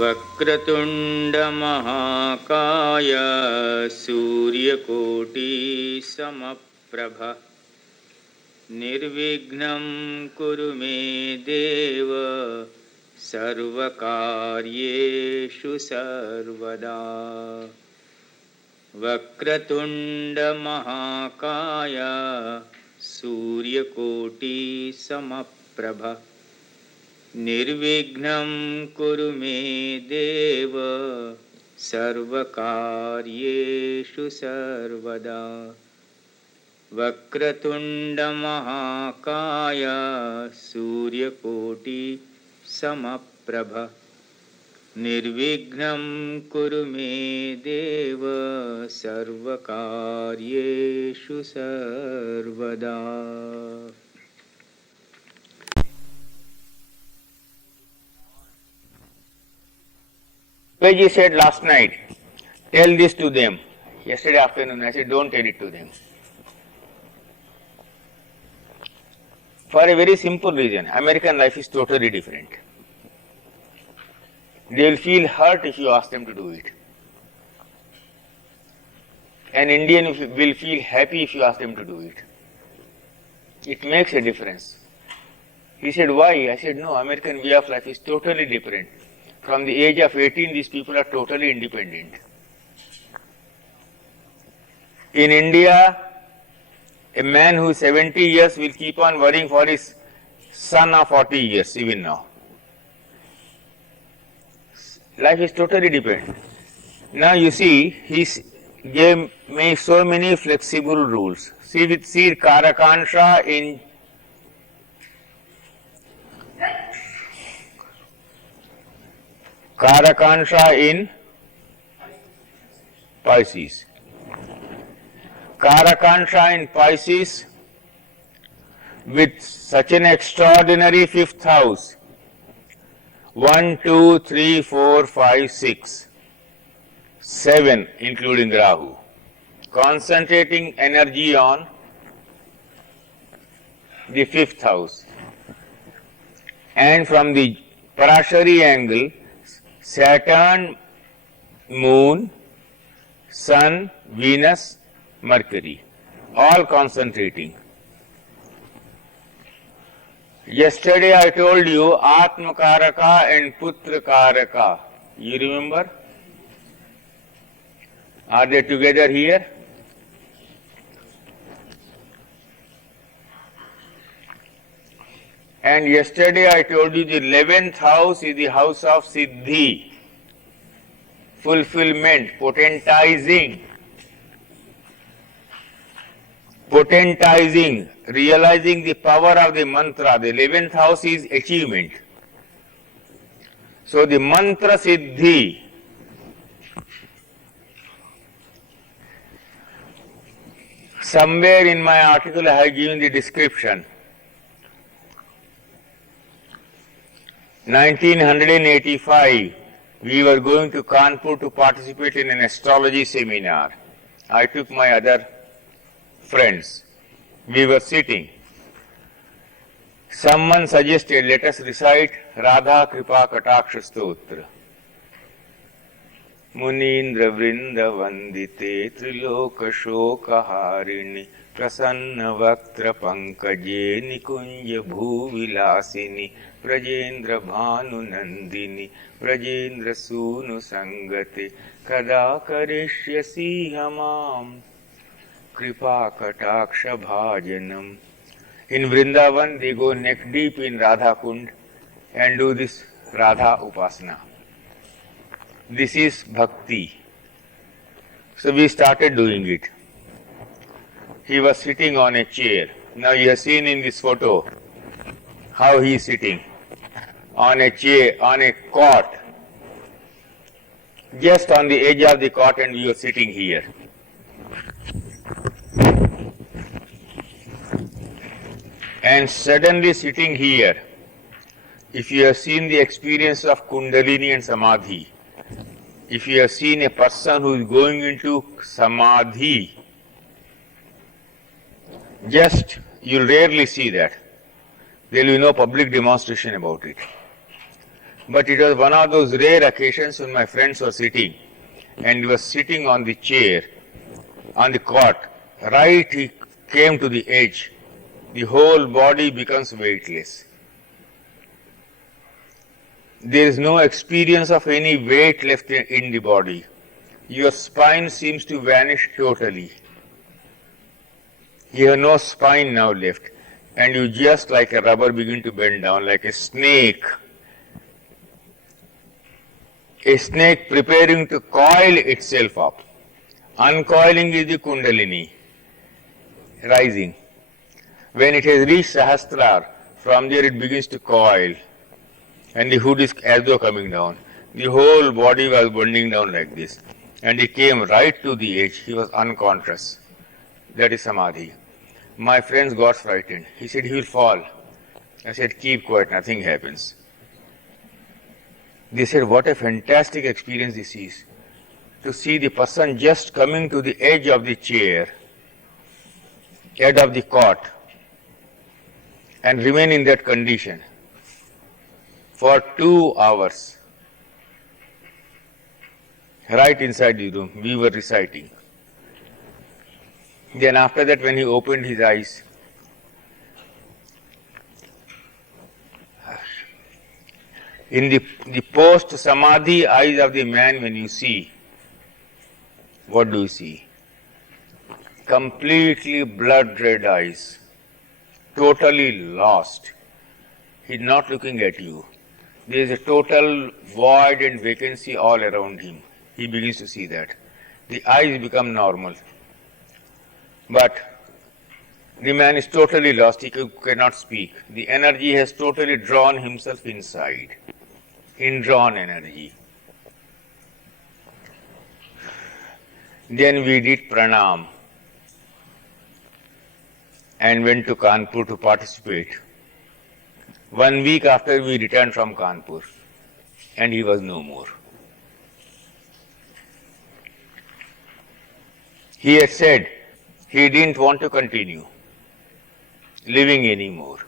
वक्रतुंड महाकाय सूर्यकोटि समप्रभ निर्विघ्नं कुरु मे देव सर्वकार्येषु सर्वदा। वक्रतुंड महाकाय सूर्यकोटि समप्रभ निर्विघ्नं कुरु मे देव सर्वकार्येषु सर्वदा। वक्रतुंड महाकाय सूर्यकोटि समप्रभ निर्विघ्नं कुरु मे देव सर्वकार्येषु सर्वदा। Paji said last night, tell this to them. Yesterday afternoon I said, don't tell it to them. For a very simple reason, American life is totally different. They will feel hurt if you ask them to do it. An Indian will feel happy if you ask them to do it. It makes a difference. He said, why? I said, no, American way of life is totally different. From the age of 18, these people are totally independent. In India, a man who is 70 years will keep on worrying for his son of 40 years, even now. Life is totally different. Now you see, he gave me so many flexible rules. See Karakansha in Pisces. Karakansha in Pisces with such an extraordinary fifth house. 1, 2, 3, 4, 5, 6, 7 including Rahu. Concentrating energy on the fifth house. And from the Parashari angle, Saturn, Moon, Sun, Venus, Mercury, all concentrating. Yesterday I told you Atma Karaka and Putra Karaka. You remember? Are they together here? And yesterday I told you the 11th house is the house of Siddhi, fulfillment, potentizing, realizing the power of the mantra. The 11th house is achievement. So the mantra Siddhi, somewhere in my article I have given the description. 1985, we were going to Kanpur to participate in an astrology seminar. I took my other friends. We were sitting. Someone suggested, let us recite Radha Kripa Kataksha Stotra. Munindra Vrinda Vandite Triloka Shoka Harini Prasanna Vaktra Pankaje Nikunja Bhuvilasini Prajendra Bhanu Nandini Prajendra Sunu Sangate Kada Karishyasi Hamam Kripa Kataksha Bhajanam. In Vrindavan, they go neck deep in Radha Kund and do this Radha Upasana. This is Bhakti. So we started doing it. He was sitting on a chair. Now you have seen in this photo how he is sitting on a chair, on a cot, just on the edge of the cot, and we were sitting here. And suddenly sitting here, if you have seen the experience of Kundalini and Samadhi, if you have seen a person who is going into Samadhi, just you'll rarely see that. There will be no public demonstration about it. But it was one of those rare occasions when my friends were sitting, and he was sitting on the chair, on the cot. Right, he came to the edge. The whole body becomes weightless. There is no experience of any weight left in the body. Your spine seems to vanish totally. You have no spine now left, and you just like a rubber begin to bend down like a snake. A snake preparing to coil itself up. Uncoiling is the Kundalini, rising. When it has reached Sahasrara, from there it begins to coil, and the hood is as though coming down. The whole body was bending down like this, and he came right to the edge. He was unconscious. That is Samadhi. My friends got frightened. He said, he will fall. I said, keep quiet, nothing happens. They said, what a fantastic experience this is. To see the person just coming to the edge of the chair, edge of the cot, and remain in that condition for 2 hours. Right inside the room, we were reciting. Then after that, when he opened his eyes, in the post-samadhi eyes of the man, when you see, what do you see? Completely blood-red eyes, totally lost. He is not looking at you. There is a total void and vacancy all around him. He begins to see that. The eyes become normal. But the man is totally lost. He cannot speak. The energy has totally drawn himself inside. Indrawn energy. Then we did pranam and went to Kanpur to participate. 1 week after we returned from Kanpur, and he was no more. He had said he didn't want to continue living anymore.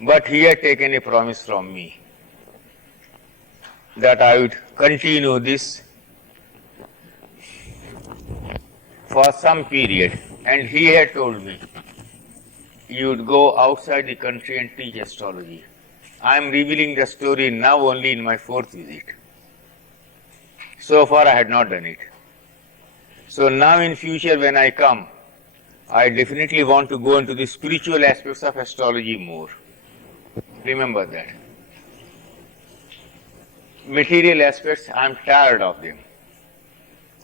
But he had taken a promise from me that I would continue this for some period. And he had told me, you would go outside the country and teach astrology. I am revealing the story now only in my 4th visit. So far I had not done it. So now in future when I come, I definitely want to go into the spiritual aspects of astrology more. Remember that. Material aspects, I am tired of them.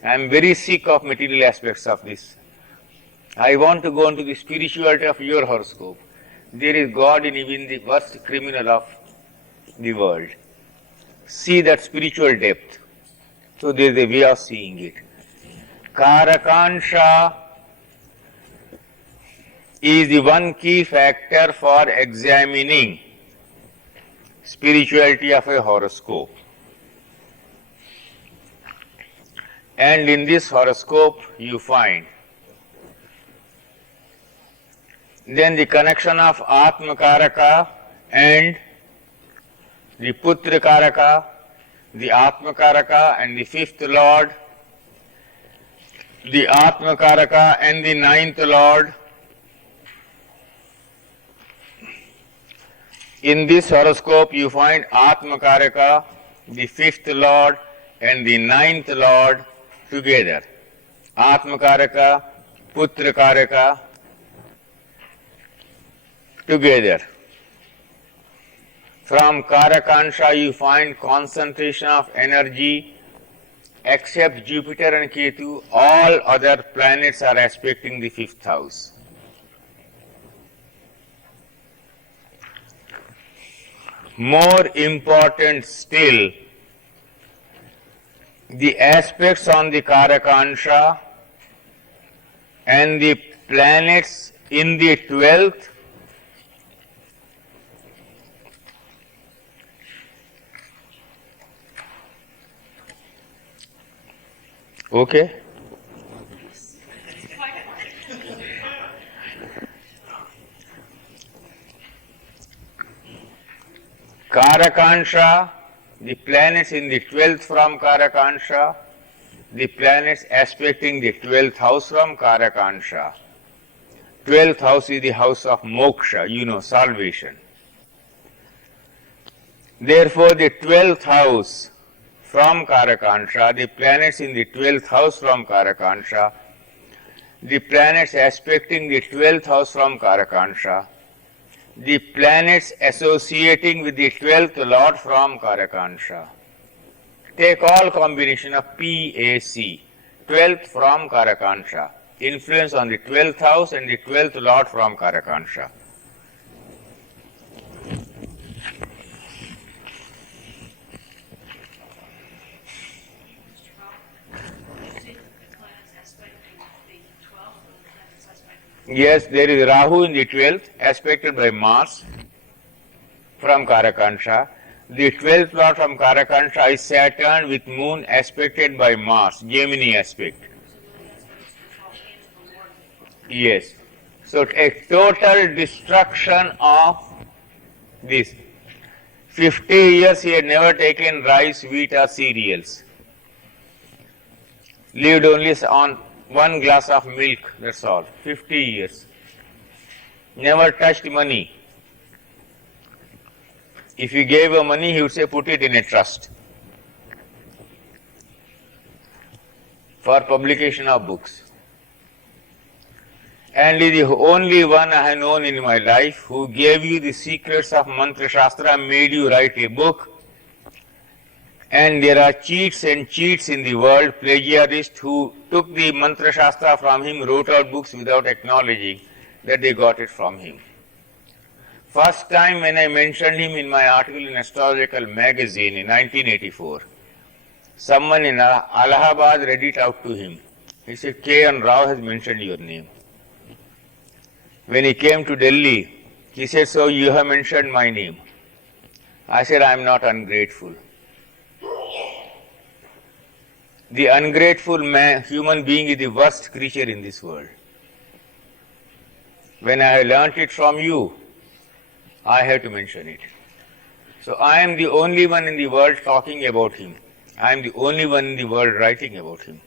I am very sick of material aspects of this. I want to go into the spirituality of your horoscope. There is God in even the worst criminal of the world. See that spiritual depth. So there is a way of seeing it. Karakansha is the one key factor for examining spirituality of a horoscope. And in this horoscope you find then the connection of Atmakaraka and the Putrakaraka, the Atmakaraka and the 5th Lord, the Atmakaraka and the 9th Lord. In this horoscope you find Atmakaraka, the 5th Lord and the 9th Lord together. Atmakaraka, Putrakaraka together. From Karakansha you find concentration of energy. Except Jupiter and Ketu, all other planets are aspecting the 5th house. More important still, the aspects on the Karakansha and the planets in the 12th okay. Karakansha, the planets in the 12th from Karakansha, the planets aspecting the 12th house from Karakansha. 12th house is the house of moksha, salvation. Therefore, the 12th house from Karakansha, the planets in the 12th house from Karakansha, the planets aspecting the 12th house from Karakansha, the planets associating with the 12th lord from Karakansha. Take all combination of PAC, 12th from Karakansha, influence on the 12th house and the 12th lord from Karakansha. Yes, there is Rahu in the 12th, aspected by Mars from Karakansha. The 12th lord from Karakansha is Saturn with Moon aspected by Mars, Jaimini aspect. Yes. So a total destruction of this. 50 years he had never taken rice, wheat or cereals. Lived only on 1 glass of milk, that's all. 50 years. Never touched money. If you gave him money, he would say, put it in a trust for publication of books. And he is the only one I have known in my life who gave you the secrets of Mantra Shastra, made you write a book. And there are cheats and cheats in the world, plagiarists who took the Mantra Shastra from him, wrote out books without acknowledging that they got it from him. First time when I mentioned him in my article in Astrological magazine in 1984, someone in Allahabad read it out to him. He said, K.N. Rao has mentioned your name. When he came to Delhi, he said, so you have mentioned my name. I said, I am not ungrateful. The ungrateful human being is the worst creature in this world. When I learnt it from you, I have to mention it. So I am the only one in the world talking about him. I am the only one in the world writing about him.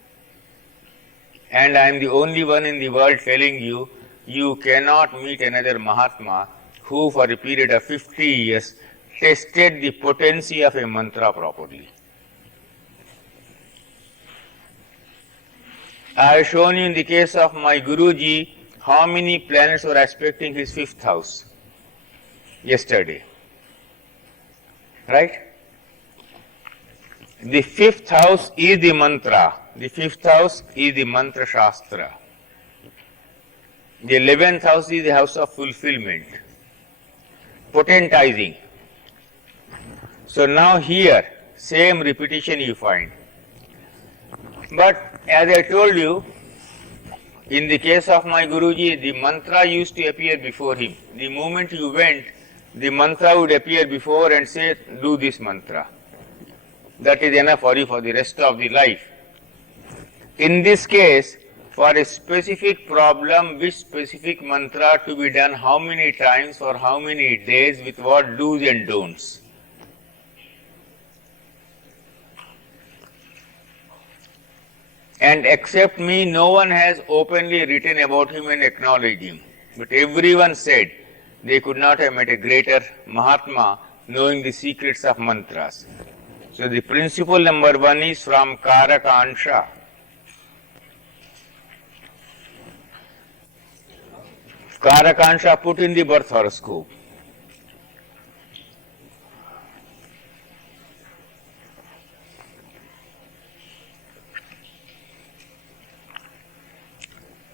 And I am the only one in the world telling you, you cannot meet another Mahatma who for a period of 50 years tested the potency of a mantra properly. I have shown you in the case of my Guruji how many planets were aspecting his 5th house yesterday. Right? The 5th house is the mantra. The 5th house is the mantra shastra. The 11th house is the house of fulfillment, potentizing. So now here, same repetition you find. But as I told you, in the case of my Guruji, the mantra used to appear before him. The moment you went, the mantra would appear before and say, do this mantra. That is enough for you for the rest of the life. In this case, for a specific problem, which specific mantra to be done how many times for how many days with what do's and don'ts. And except me, no one has openly written about him and acknowledged him. But everyone said they could not have met a greater Mahatma knowing the secrets of mantras. So the principle number 1 is from Karakansha. Karakansha put in the birth horoscope.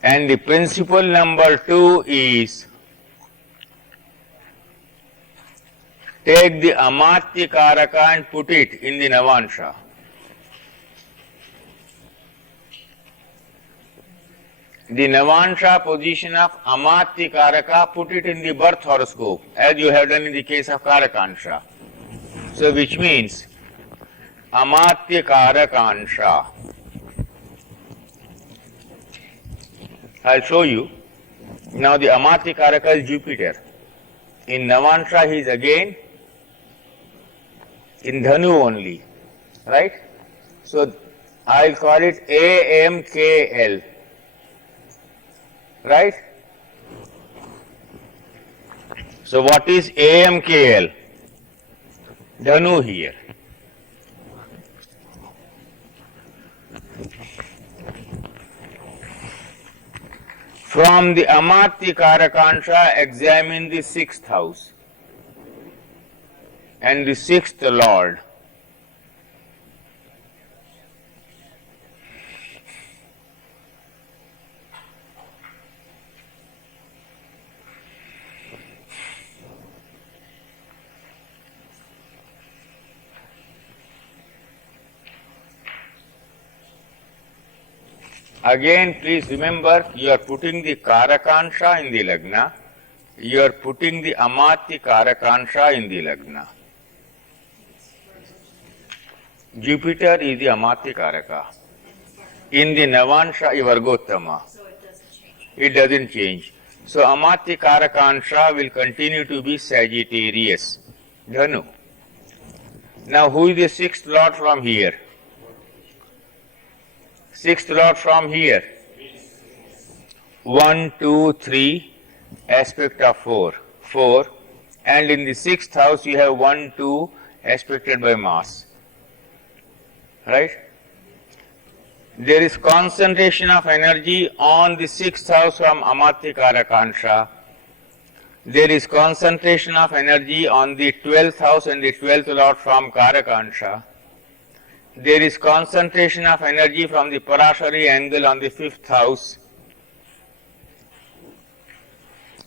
And the principle number 2 is take the Amatya Karaka and put it in the Navansha. The Navansha position of Amatya Karaka, put it in the birth horoscope, as you have done in the case of Karakansha. So which means Amatya Karakansha. I'll show you. Now the Amatya Karaka is Jupiter. In Navansha he is again in Dhanu only, right? So I'll call it AMKL, right? So what is AMKL? Dhanu here. From the Amartya Karakansha, examine the 6th house and the 6th Lord. Again, please remember, you are putting the Karakansha in the Lagna, you are putting the Amartya Karakansha in the Lagna. Jupiter is the Amartya Karaka. In the Navansha, Vargottama. So it doesn't change. It doesn't change. So Amartya Karakansha will continue to be Sagittarius, Dhanu. Now who is the 6th Lord from here? 6th Lord from here. 1, 2, 3, aspect of 4. 4. And in the 6th house you have 1, 2, aspected by Mars. Right? There is concentration of energy on the 6th house from Amartya Karakansha. There is concentration of energy on the 12th house and the 12th Lord from Karakansha. There is concentration of energy from the Parashari angle on the 5th house.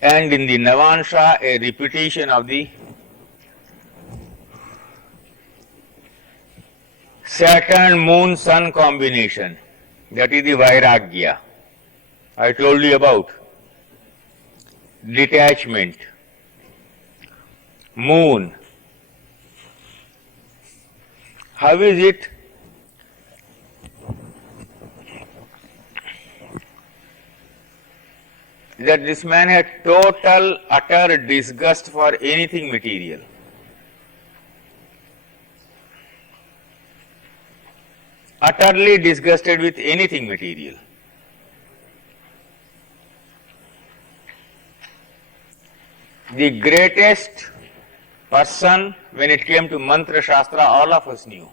And in the Navansha, a repetition of the Saturn, Moon, Sun combination. That is the Vairagya I told you about. Detachment. Moon. How is it that this man had total, utter disgust for anything material? Utterly disgusted with anything material. The greatest person when it came to Mantra Shastra, all of us knew.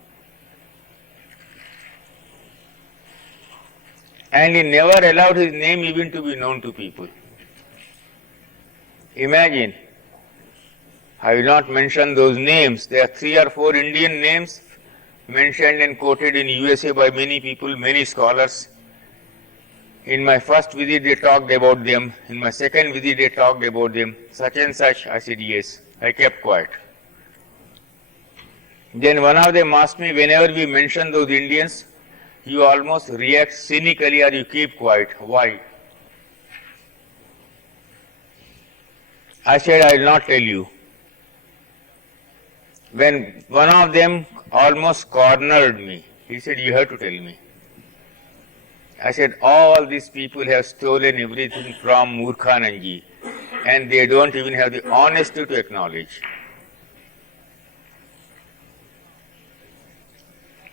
And he never allowed his name even to be known to people. Imagine, I will not mention those names, there are 3 or 4 Indian names mentioned and quoted in USA by many people, many scholars. In my first visit they talked about them, in my second visit they talked about them, such and such. I said yes, I kept quiet. Then one of them asked me, whenever we mention those Indians, you almost react cynically or you keep quiet. Why? I said, I will not tell you. When one of them almost cornered me, he said, you have to tell me. I said, all these people have stolen everything from Murkhananji and they don't even have the honesty to acknowledge.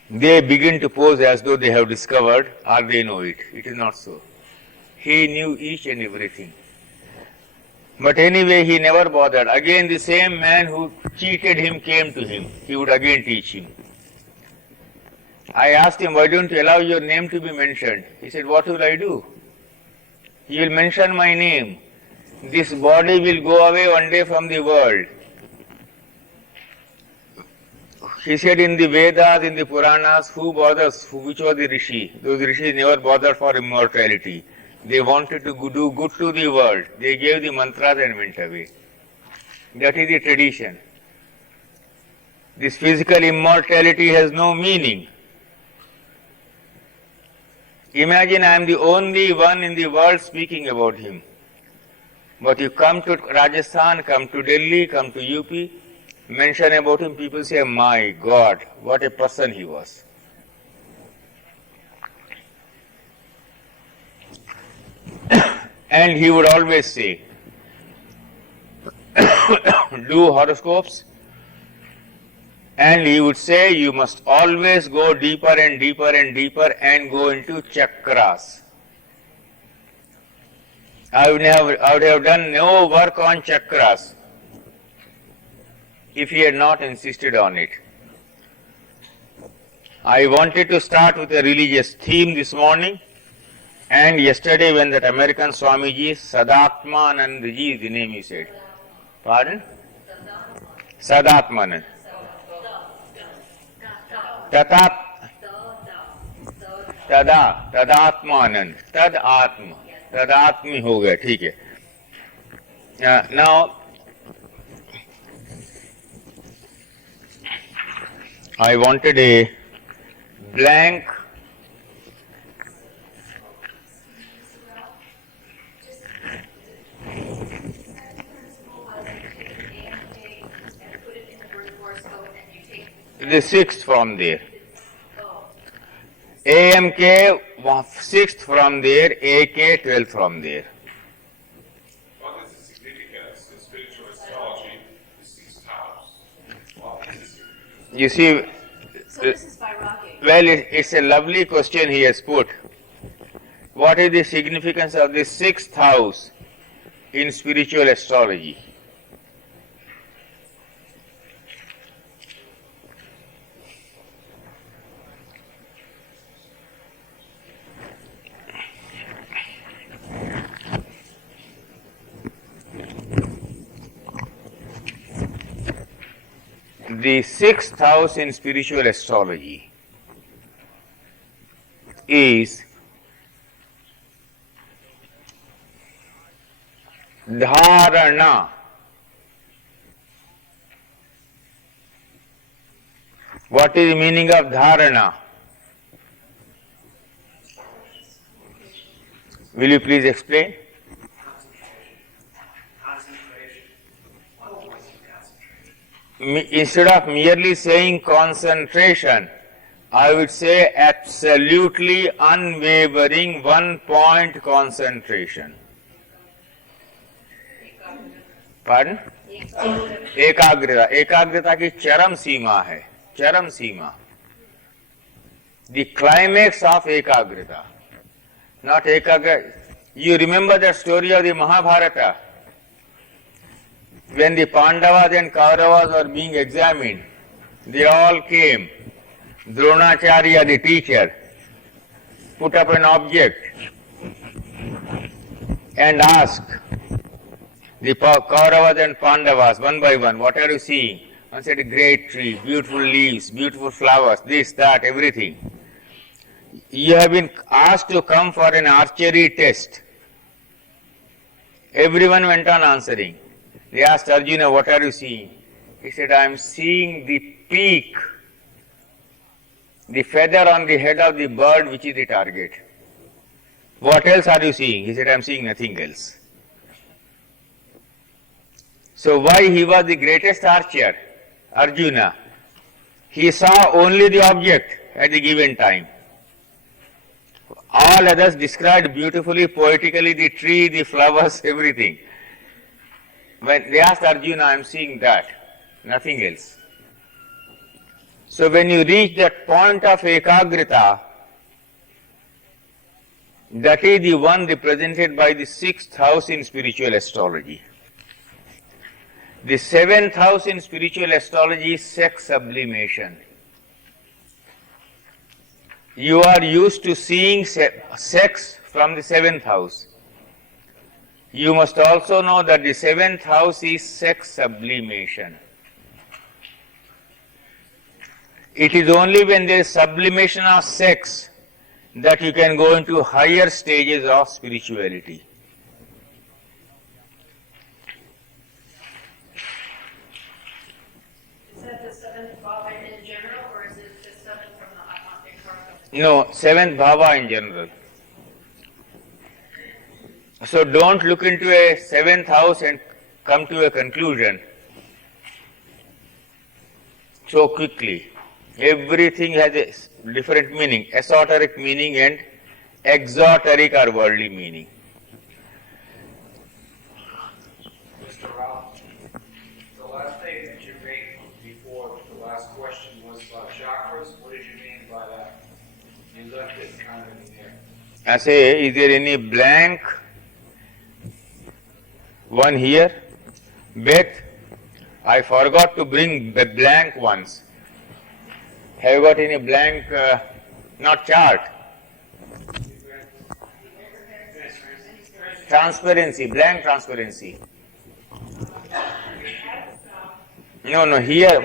They begin to pose as though they have discovered or they know it. It is not so. He knew each and everything. But anyway, he never bothered. Again, the same man who cheated him came to him. He would again teach him. I asked him, why don't you allow your name to be mentioned? He said, what will I do? You will mention my name. This body will go away one day from the world. He said, in the Vedas, in the Puranas, who bothers? Which was the Rishi? Those Rishis never bothered for immortality. They wanted to do good to the world. They gave the mantras and went away. That is the tradition. This physical immortality has no meaning. Imagine I am the only one in the world speaking about him. But you come to Rajasthan, come to Delhi, come to UP, mention about him, people say, my God, what a person he was. And he would always say, do horoscopes, And he would say you must always go deeper and deeper and deeper and go into chakras. I would have done no work on chakras if he had not insisted on it. I wanted to start with a religious theme this morning, and yesterday when that American Swamiji, Sadatmanandji is the name you said. Pardon? Sadatmanand. Tadatmanand. Tadatmi हो गया, ठीक है. Now, I wanted a blank the sixth from there. AMK sixth from there, AK 12th from there. What is the significance in spiritual astrology, the sixth house? You see, So this is by rocket. well, it's a lovely question he has put. What is the significance of the sixth house in spiritual astrology? The sixth house in spiritual astrology is dharana. What is the meaning of dharana? Will you please explain? Instead of merely saying concentration, I would say absolutely unwavering one-point concentration. Pardon? एकाग्रता. एकाग्रता की चरम सीमा है. चरम सीमा. The climax of एकाग्रता. Not ekagra. You remember the story of the Mahabharata? When the Pandavas and Kauravas were being examined, they all came. Dronacharya, the teacher, put up an object and asked the Kauravas and Pandavas one by one, what are you seeing? One said, a great tree, beautiful leaves, beautiful flowers, this, that, everything. You have been asked to come for an archery test. Everyone went on answering. They asked Arjuna, what are you seeing? He said, I am seeing the peak, the feather on the head of the bird which is the target. What else are you seeing? He said, I am seeing nothing else. So why he was the greatest archer? Arjuna. He saw only the object at the given time. All others described beautifully, poetically the tree, the flowers, everything. When they asked Arjuna, I am seeing that, nothing else. So when you reach that point of ekagrita, that is the one represented by the sixth house in spiritual astrology. The seventh house in spiritual astrology is sex sublimation. You are used to seeing sex from the seventh house. You must also know that the seventh house is sex sublimation. It is only when there is sublimation of sex that you can go into higher stages of spirituality. Is that the seventh bhava in general, or is it the seventh from the Atmantic Karaka? No, seventh bhava in general. So don't look into a seventh house and come to a conclusion so quickly. Everything has a different meaning, esoteric meaning and exoteric or worldly meaning. Mr. Rao, the last statement you made before the last last question was about chakras. What did you mean by that? You left it kind of in there. I say, is there any blank one here? Beth, I forgot to bring the blank ones. Have you got any blank, not chart? Transparency, blank transparency. No, here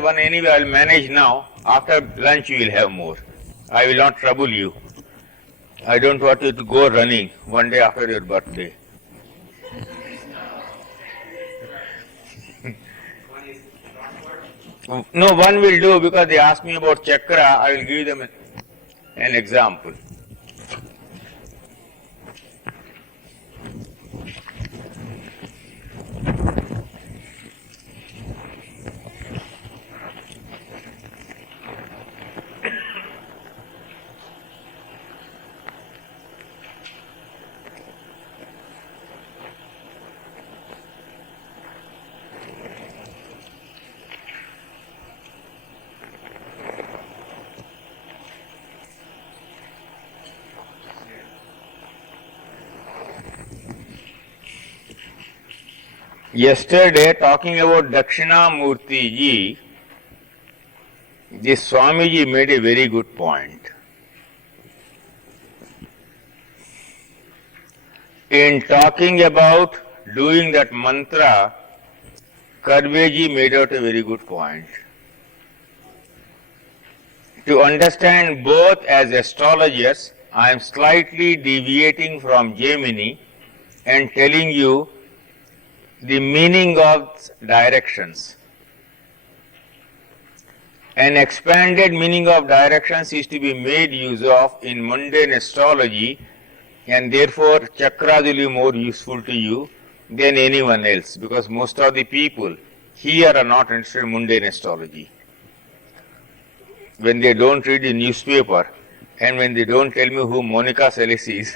one anyway I will manage now. After lunch you will have more. I will not trouble you. I don't want you to go running one day after your birthday. No, one will do because they asked me about chakra. I will give them an example. Yesterday, talking about Dakshinamurti ji, this Swamiji made a very good point. In talking about doing that mantra, Karveji made out a very good point. To understand both as astrologers, I am slightly deviating from Jaimini and telling you the meaning of directions. An expanded meaning of directions is to be made use of in mundane astrology, and therefore chakras will be more useful to you than anyone else, because most of the people here are not interested in mundane astrology. When they don't read the newspaper and when they don't tell me who Monica Seles is,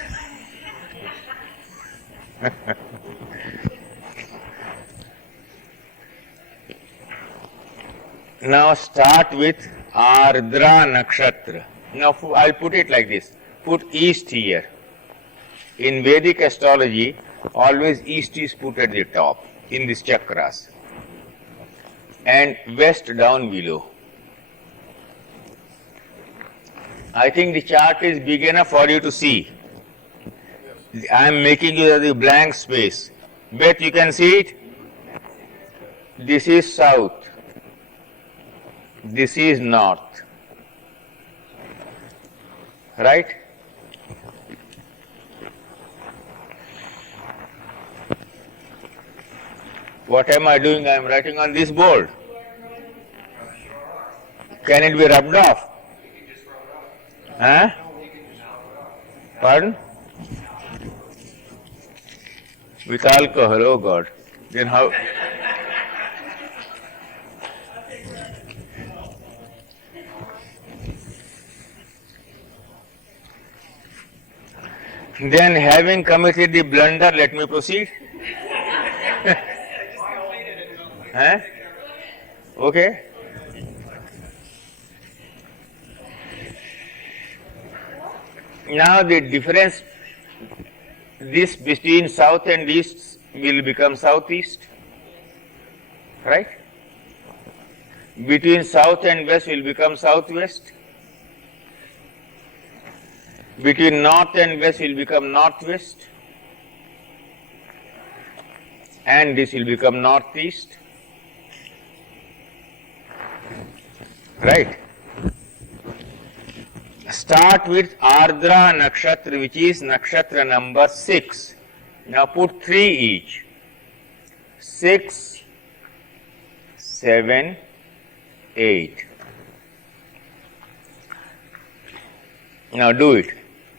now start with Ardra Nakshatra. Now I'll put it like this. Put east here. In Vedic astrology, always east is put at the top in these chakras and west down below. I think the chart is big enough for you to see. I am making you the blank space. Bet you can see it? This is south. This is north, right? What am I doing? I am writing on this board. Can it be rubbed off? Huh? Pardon? With alcohol, oh God. Then how? Then, having committed the blunder, let me proceed. Huh? Okay. Now the difference, this between south and east will become southeast, right? Between south and west will become southwest. Between north and west will become northwest, and this will become northeast, right? Start with Ardra Nakshatra, which is Nakshatra number 6. Now put 3 each. 6, 7, 8. Now do it.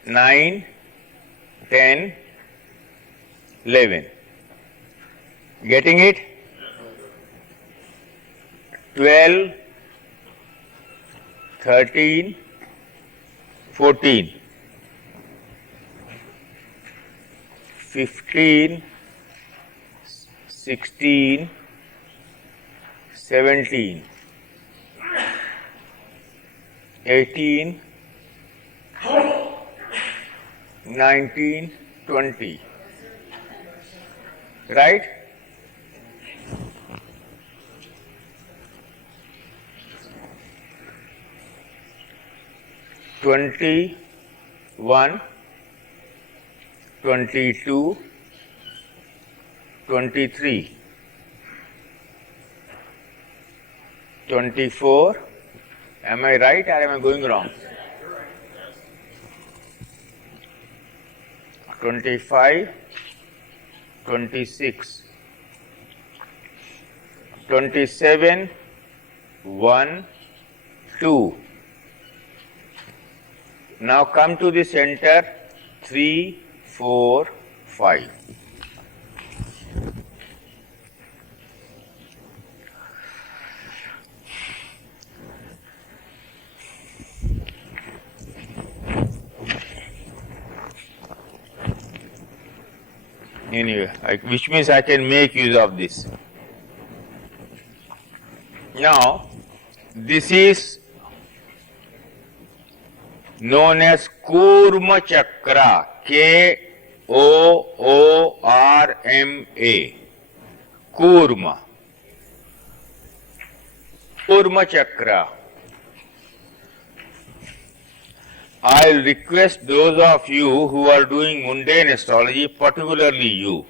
9, 10, 11. Getting it? 12, 13, 14, 15, 16, 17. 18, 19, 20. Right? "21, 22, 23, 24. Am I right or am I going wrong? 25, 26, 27, 1, 2. Now come to the center, 3, 4, 5. Anyway, which means I can make use of this. Now, this is known as Kurma Chakra, K-O-O-R-M-A, Kurma. Kurma Chakra. I'll request those of you who are doing mundane astrology, particularly you,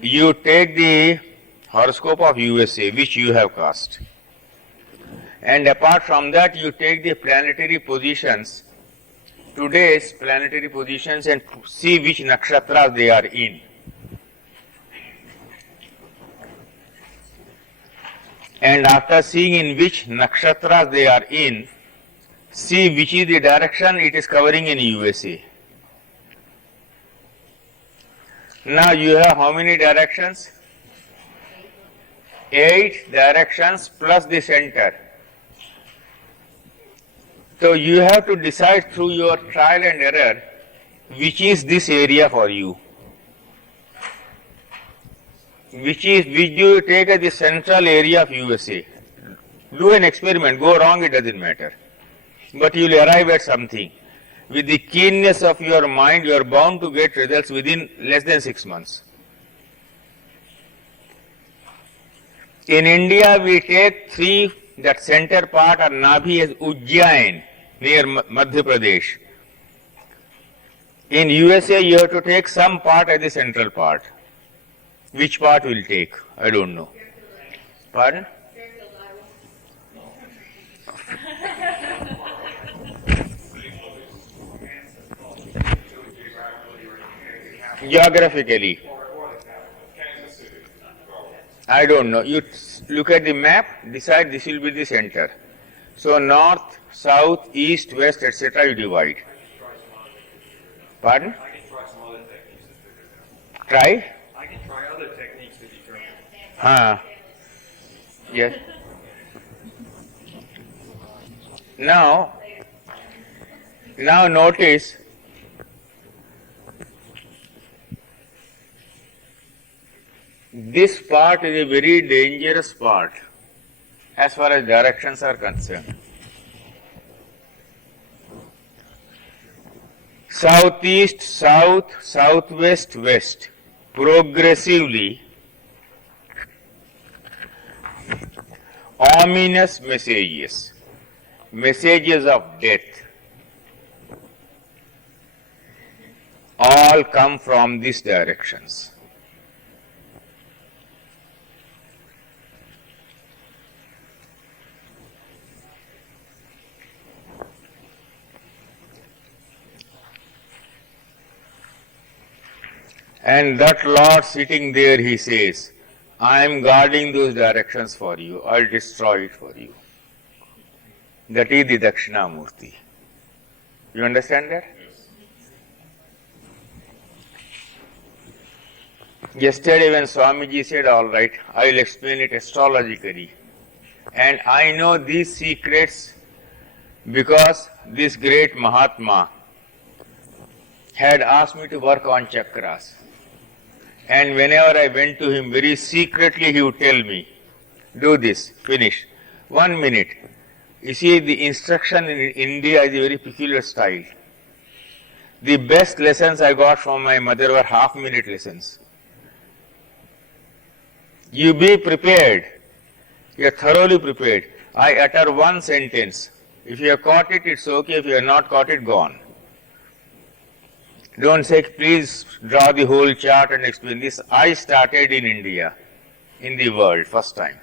you take the horoscope of USA, which you have cast. And apart from that, you take the planetary positions, today's planetary positions, and see which nakshatras they are in. And after seeing in which nakshatras they are in, see which is the direction it is covering in USA. Now you have how many directions? 8 directions plus the center. So you have to decide through your trial and error which is this area for you. Which do you take as the central area of USA? Do an experiment, go wrong, it doesn't matter. But you will arrive at something. With the keenness of your mind, you are bound to get results within less than 6 months. In India, we take 3, that center part or Nabhi as Ujjain, near Madhya Pradesh. In USA, you have to take some part as the central part. Which part will take? I don't know. Pardon? Geographically. I don't know. You look at the map, decide this will be the center. So north, south, east, west, etc. you divide. Pardon? I can try some other techniques to figure it out. Try? I can try other techniques to determine. Yes. Now notice this part is a very dangerous part as far as directions are concerned. Southeast, south, southwest, west, progressively ominous messages, messages of death, all come from these directions. And that Lord sitting there, he says, I am guarding those directions for you. I'll destroy it for you. That is the Dakshinamurti. You understand that? Yesterday when Swamiji said, all right, I will explain it astrologically. And I know these secrets because this great Mahatma had asked me to work on chakras. And whenever I went to him, very secretly he would tell me, do this, finish. 1 minute. You see, the instruction in India is a very peculiar style. The best lessons I got from my mother were half-minute lessons. You be prepared. You are thoroughly prepared. I utter one sentence. If you have caught it, it's okay. If you have not caught it, gone. Don't say, please draw the whole chart and explain this. I started in India, in the world, first time.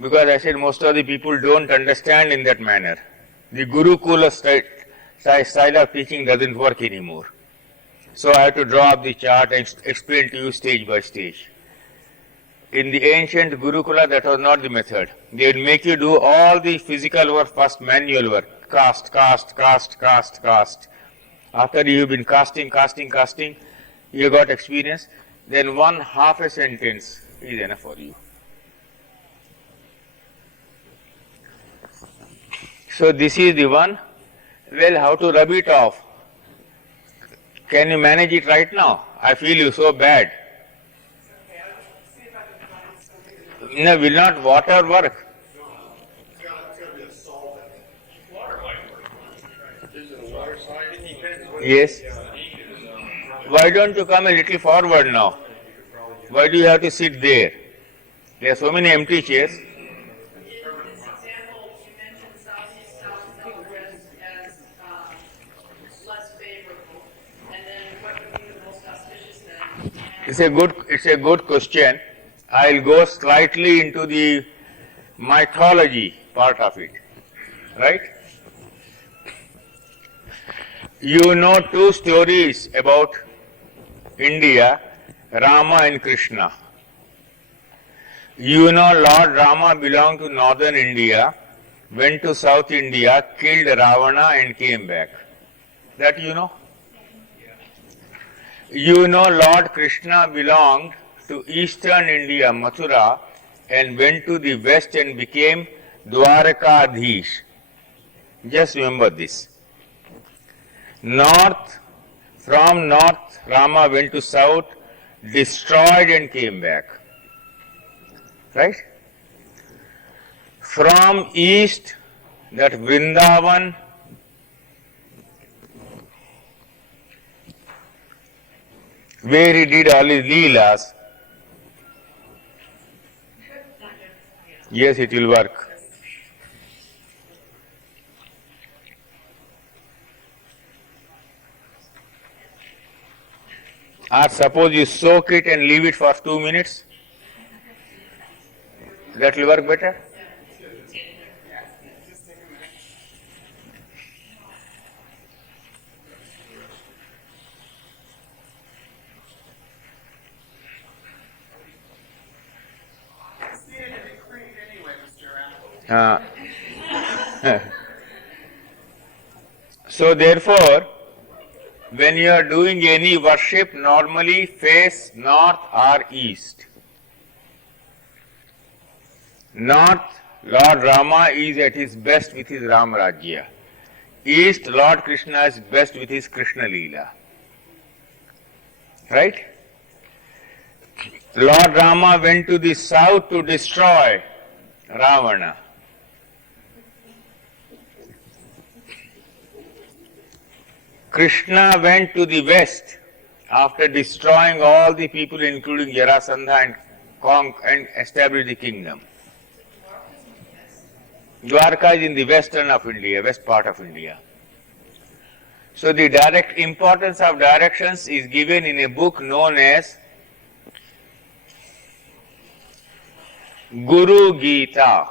Because I said most of the people don't understand in that manner. The Gurukula style of teaching doesn't work anymore. So I have to draw up the chart and explain to you stage by stage. In the ancient Gurukula, that was not the method. They would make you do all the physical work, first manual work. Cast. After you've been casting, you got experience, then one half a sentence is enough for you. So this is the one. Well, how to rub it off? Can you manage it right now? I feel you so bad. No, will not water work? It's got to be a solvent. Water might work. Is it a water side? Yes. Why don't you come a little forward now? Why do you have to sit there? There are so many empty chairs. In this example, you mentioned southeast, southwest as less favorable, and then what would be the most auspicious then? It's a good question. I'll go slightly into the mythology part of it, right? You know two stories about India, Rama and Krishna. You know Lord Rama belonged to northern India, went to South India, killed Ravana and came back. That you know? You know Lord Krishna belonged to eastern India, Mathura, and went to the west and became Dwarakadhish. Just remember this. From north, Rama went to south, destroyed and came back. Right? From east, that Vrindavan, where he did all his leelas. Yes, it will work. Or suppose you soak it and leave it for 2 minutes. That will work better. So therefore, when you are doing any worship, normally face north or east. North, Lord Rama is at his best with his Ram Rajya. East, Lord Krishna is best with his Krishna Leela. Right? Lord Rama went to the south to destroy Ravana. Krishna went to the west after destroying all the people, including Jarasandha, and established the kingdom. Dwarka is in the western of India, west part of India. So the direct importance of directions is given in a book known as Guru Gita.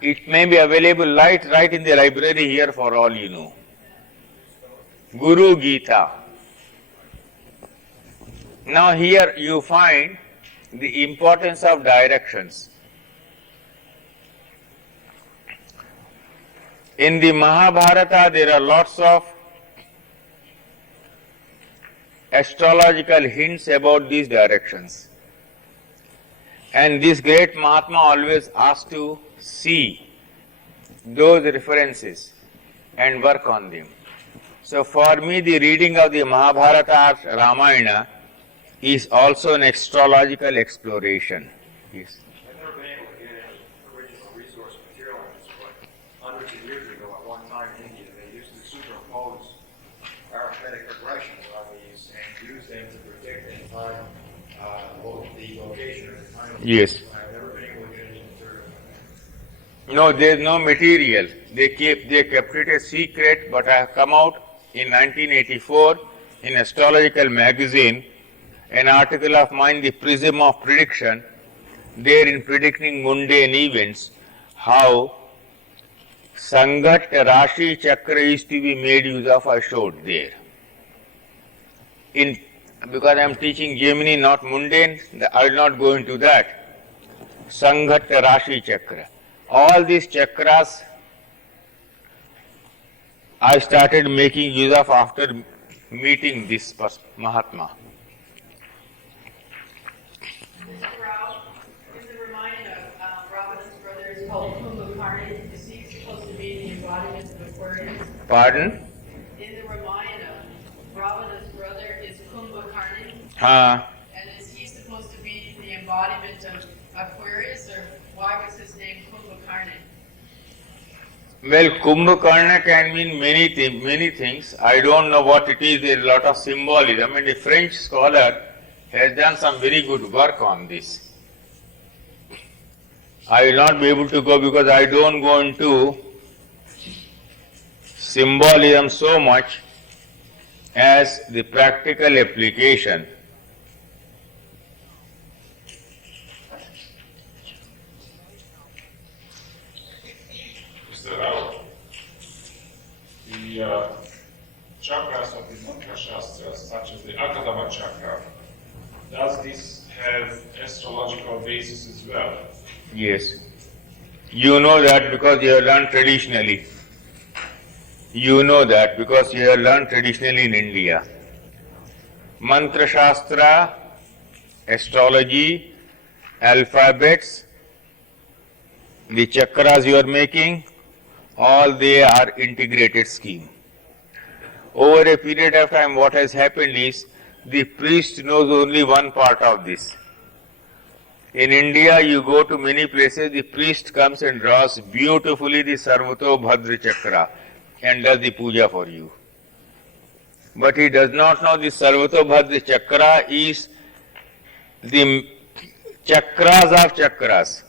It may be available right in the library here for all you know. Guru Gita. Now here you find the importance of directions. In the Mahabharata there are lots of astrological hints about these directions. And this great Mahatma always asked to see those references and work on them. So for me the reading of the Mahabharata or Ramayana is also an astrological exploration. Yes. I've never been able to get into time, the location or the time. Yes. I've never been able to get any material. No, there is no material. They kept it a secret, but I have come out in 1984 in Astrological magazine, an article of mine, The Prism of Prediction, there in predicting mundane events, how Sangat Rashi Chakra is to be made use of, I showed there. Because I am teaching Jaimini, not mundane, I will not go into that. Sangat Rashi Chakra. All these chakras I started making use of after meeting this Mahatma. Mr. Rao, in the Ramayana, Ravana's brother is called Kumbhakarna. Is he supposed to be the embodiment of Aquarius? Pardon? In the Ramayana, Ravana's brother is Kumbhakarna. And is he supposed to be the embodiment of Aquarius, or why was his name Kumbhakarna? Well, Kumbhakarna can mean many things. I don't know what it is. There is a lot of symbolism, and a French scholar has done some very good work on this. I will not be able to go because I don't go into symbolism so much as the practical application. Mr. Rao, the chakras of the mantra shastras, such as the Akadama chakra, does this have astrological basis as well? Yes. You know that because you have learned traditionally. You know that because you have learned traditionally in India. Mantra Shastra, astrology, alphabets, the chakras you are making, all they are integrated scheme. Over a period of time, what has happened is the priest knows only one part of this. In India, you go to many places, the priest comes and draws beautifully the Sarvato Bhadra Chakra and does the puja for you. But he does not know the Sarvato Bhadra Chakra is the chakras of chakras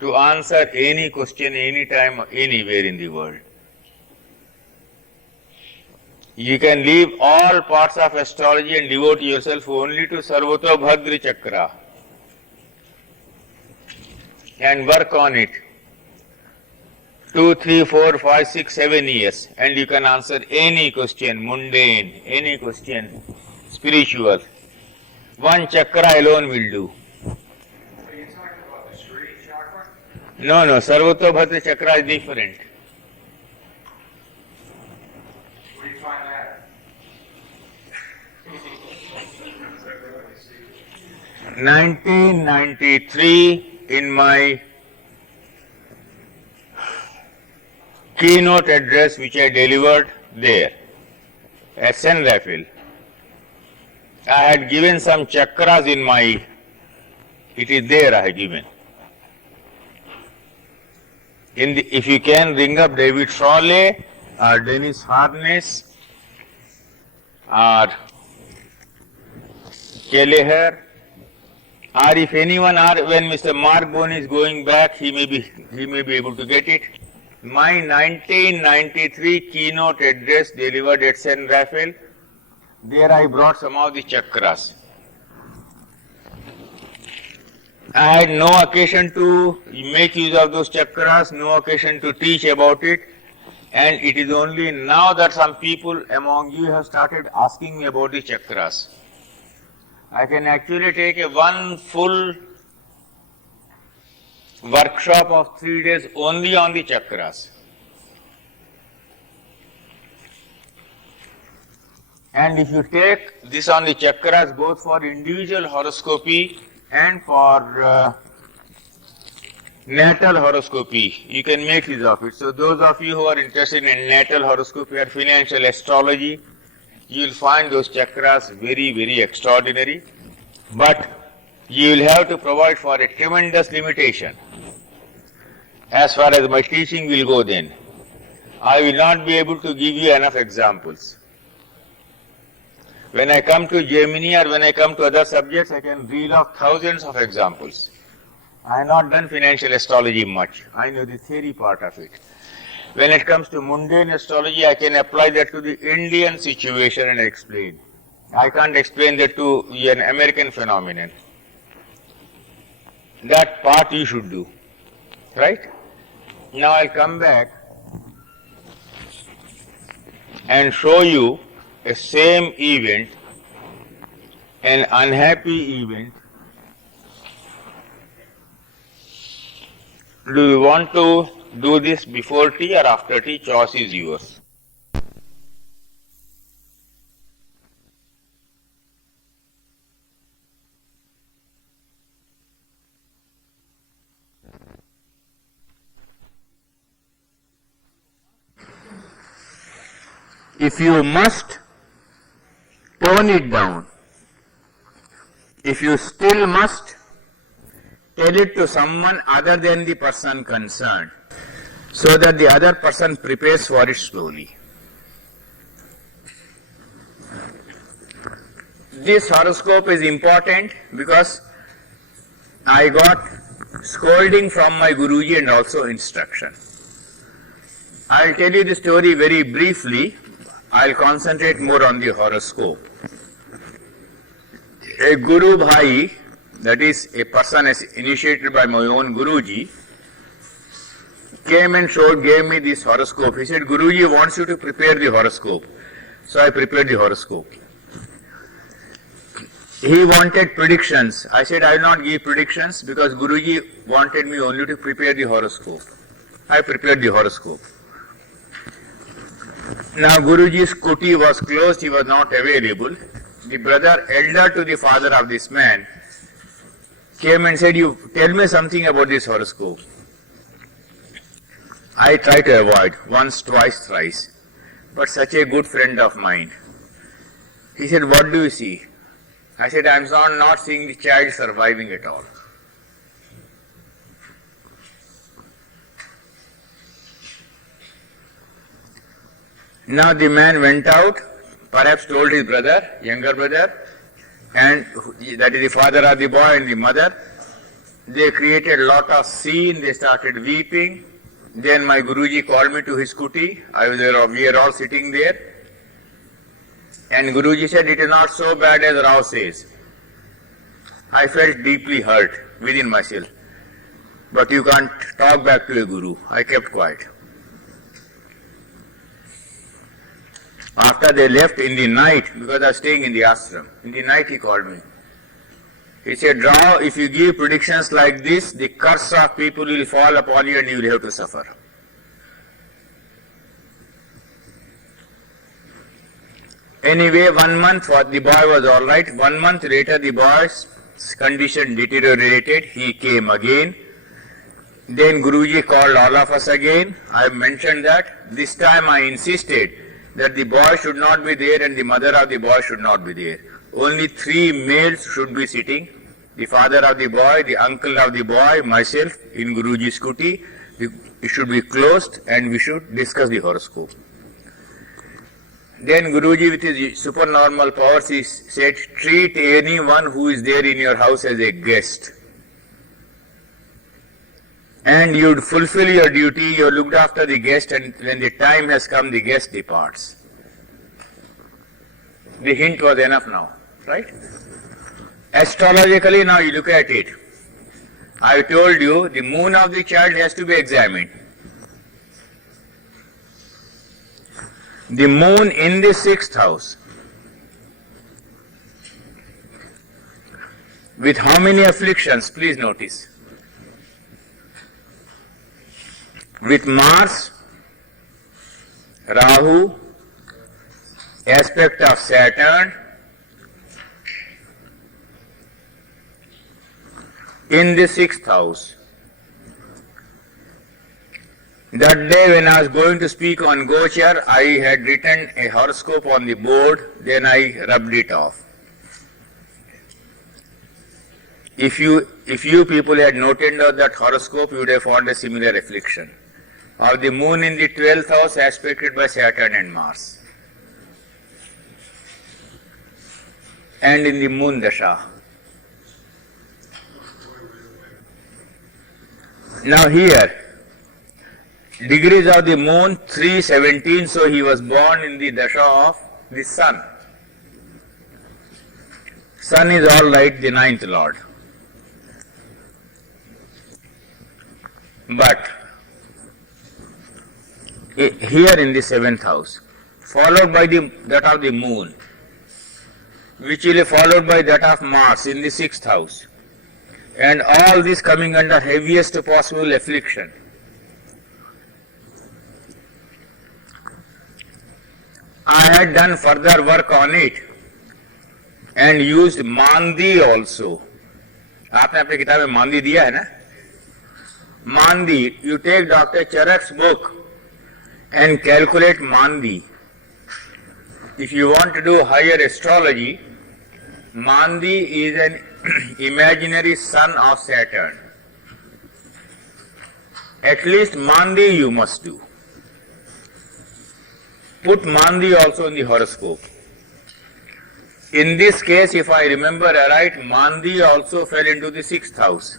to answer any question anytime, anywhere in the world. You can leave all parts of astrology and devote yourself only to Sarvato Bhadra Chakra and work on it 2, 3, 4, 5, 6, 7 years, and you can answer any question, mundane, any question, spiritual. One chakra alone will do. Are you talking about the Shri chakra? No, Sarvato Bhadra Chakra is different. Where do you find that? 1993, in my keynote address which I delivered there at San Rafael, I had given some chakras in my, it is there I have given. If you can ring up David Frawley or Dennis Harness or Kelleher, or if anyone, or when Mr. Mark Bone is going back, he may be able to get it. My 1993 keynote address delivered at San Rafael, there I brought some of the chakras. I had no occasion to make use of those chakras, no occasion to teach about it, and it is only now that some people among you have started asking me about the chakras. I can actually take one full workshop of 3 days only on the chakras. And if you take this on the chakras both for individual horoscopy and for natal horoscopy, you can make use of it. So those of you who are interested in natal horoscopy or financial astrology, you will find those chakras very, very extraordinary. But you will have to provide for a tremendous limitation. As far as my teaching will go then, I will not be able to give you enough examples. When I come to Jaimini or when I come to other subjects, I can reel off thousands of examples. I have not done financial astrology much. I know the theory part of it. When it comes to mundane astrology, I can apply that to the Indian situation and explain. I can't explain that to an American phenomenon. That part you should do, right? Now I'll come back and show you a same event, an unhappy event. Do you want to do this before tea or after tea? Choice is yours. If you must, tone it down. If you still must, tell it to someone other than the person concerned, so that the other person prepares for it slowly. This horoscope is important because I got scolding from my Guruji and also instruction. I'll tell you the story very briefly. I'll concentrate more on the horoscope. A Guru Bhai, that is a person as initiated by my own Guruji, came and gave me this horoscope. He said, Guruji wants you to prepare the horoscope. So I prepared the horoscope. He wanted predictions. I said, I will not give predictions because Guruji wanted me only to prepare the horoscope. I prepared the horoscope. Now Guruji's kuti was closed, he was not available. The brother elder to the father of this man came and said, you tell me something about this horoscope. I tried to avoid, once, twice, thrice. But such a good friend of mine. He said, what do you see? I said, I am not seeing the child surviving at all. Now the man went out, perhaps told his brother, younger brother, and that is the father of the boy and the mother. They created a lot of scene, they started weeping. Then my Guruji called me to his kuti. We were all sitting there. And Guruji said, it is not so bad as Rao says. I felt deeply hurt within myself. But you can't talk back to a Guru. I kept quiet. After they left in the night, because I was staying in the ashram, in the night he called me. He said, Rao, if you give predictions like this, the curse of people will fall upon you and you will have to suffer. Anyway, 1 month the boy was all right. 1 month later the boy's condition deteriorated. He came again. Then Guruji called all of us again. I mentioned that. This time I insisted that the boy should not be there and the mother of the boy should not be there. Only 3 males should be sitting. The father of the boy, the uncle of the boy, myself in Guruji's kuti. It should be closed and we should discuss the horoscope. Then Guruji with his supernormal powers, he said, treat anyone who is there in your house as a guest. And you would fulfill your duty, you looked after the guest, and when the time has come, the guest departs. The hint was enough now, right? Astrologically, now you look at it. I told you the moon of the child has to be examined. The moon in the 6th house. With how many afflictions? Please notice. With Mars, Rahu, aspect of Saturn, in the 6th house. That day when I was going to speak on Gochar, I had written a horoscope on the board, then I rubbed it off. If you people had noted that horoscope, you would have found a similar affliction. Of the moon in the 12th house aspected by Saturn and Mars. and in the moon dasha. Now here, degrees of the moon 317, so he was born in the dasha of the sun. Sun is all right, the ninth lord. But here in the seventh house, followed by that of the moon, which will be followed by that of Mars in the sixth house, and all this coming under heaviest possible affliction. I had done further work on it and used Mandi also. आपने अपनी किताब में मांदी दिया है ना? Mandi, you take Dr. Charak's book and calculate Mandi. If you want to do higher astrology, Mandi is an imaginary son of Saturn. At least Mandi you must do. Put Mandi also in the horoscope. In this case, if I remember right, Mandi also fell into the sixth house.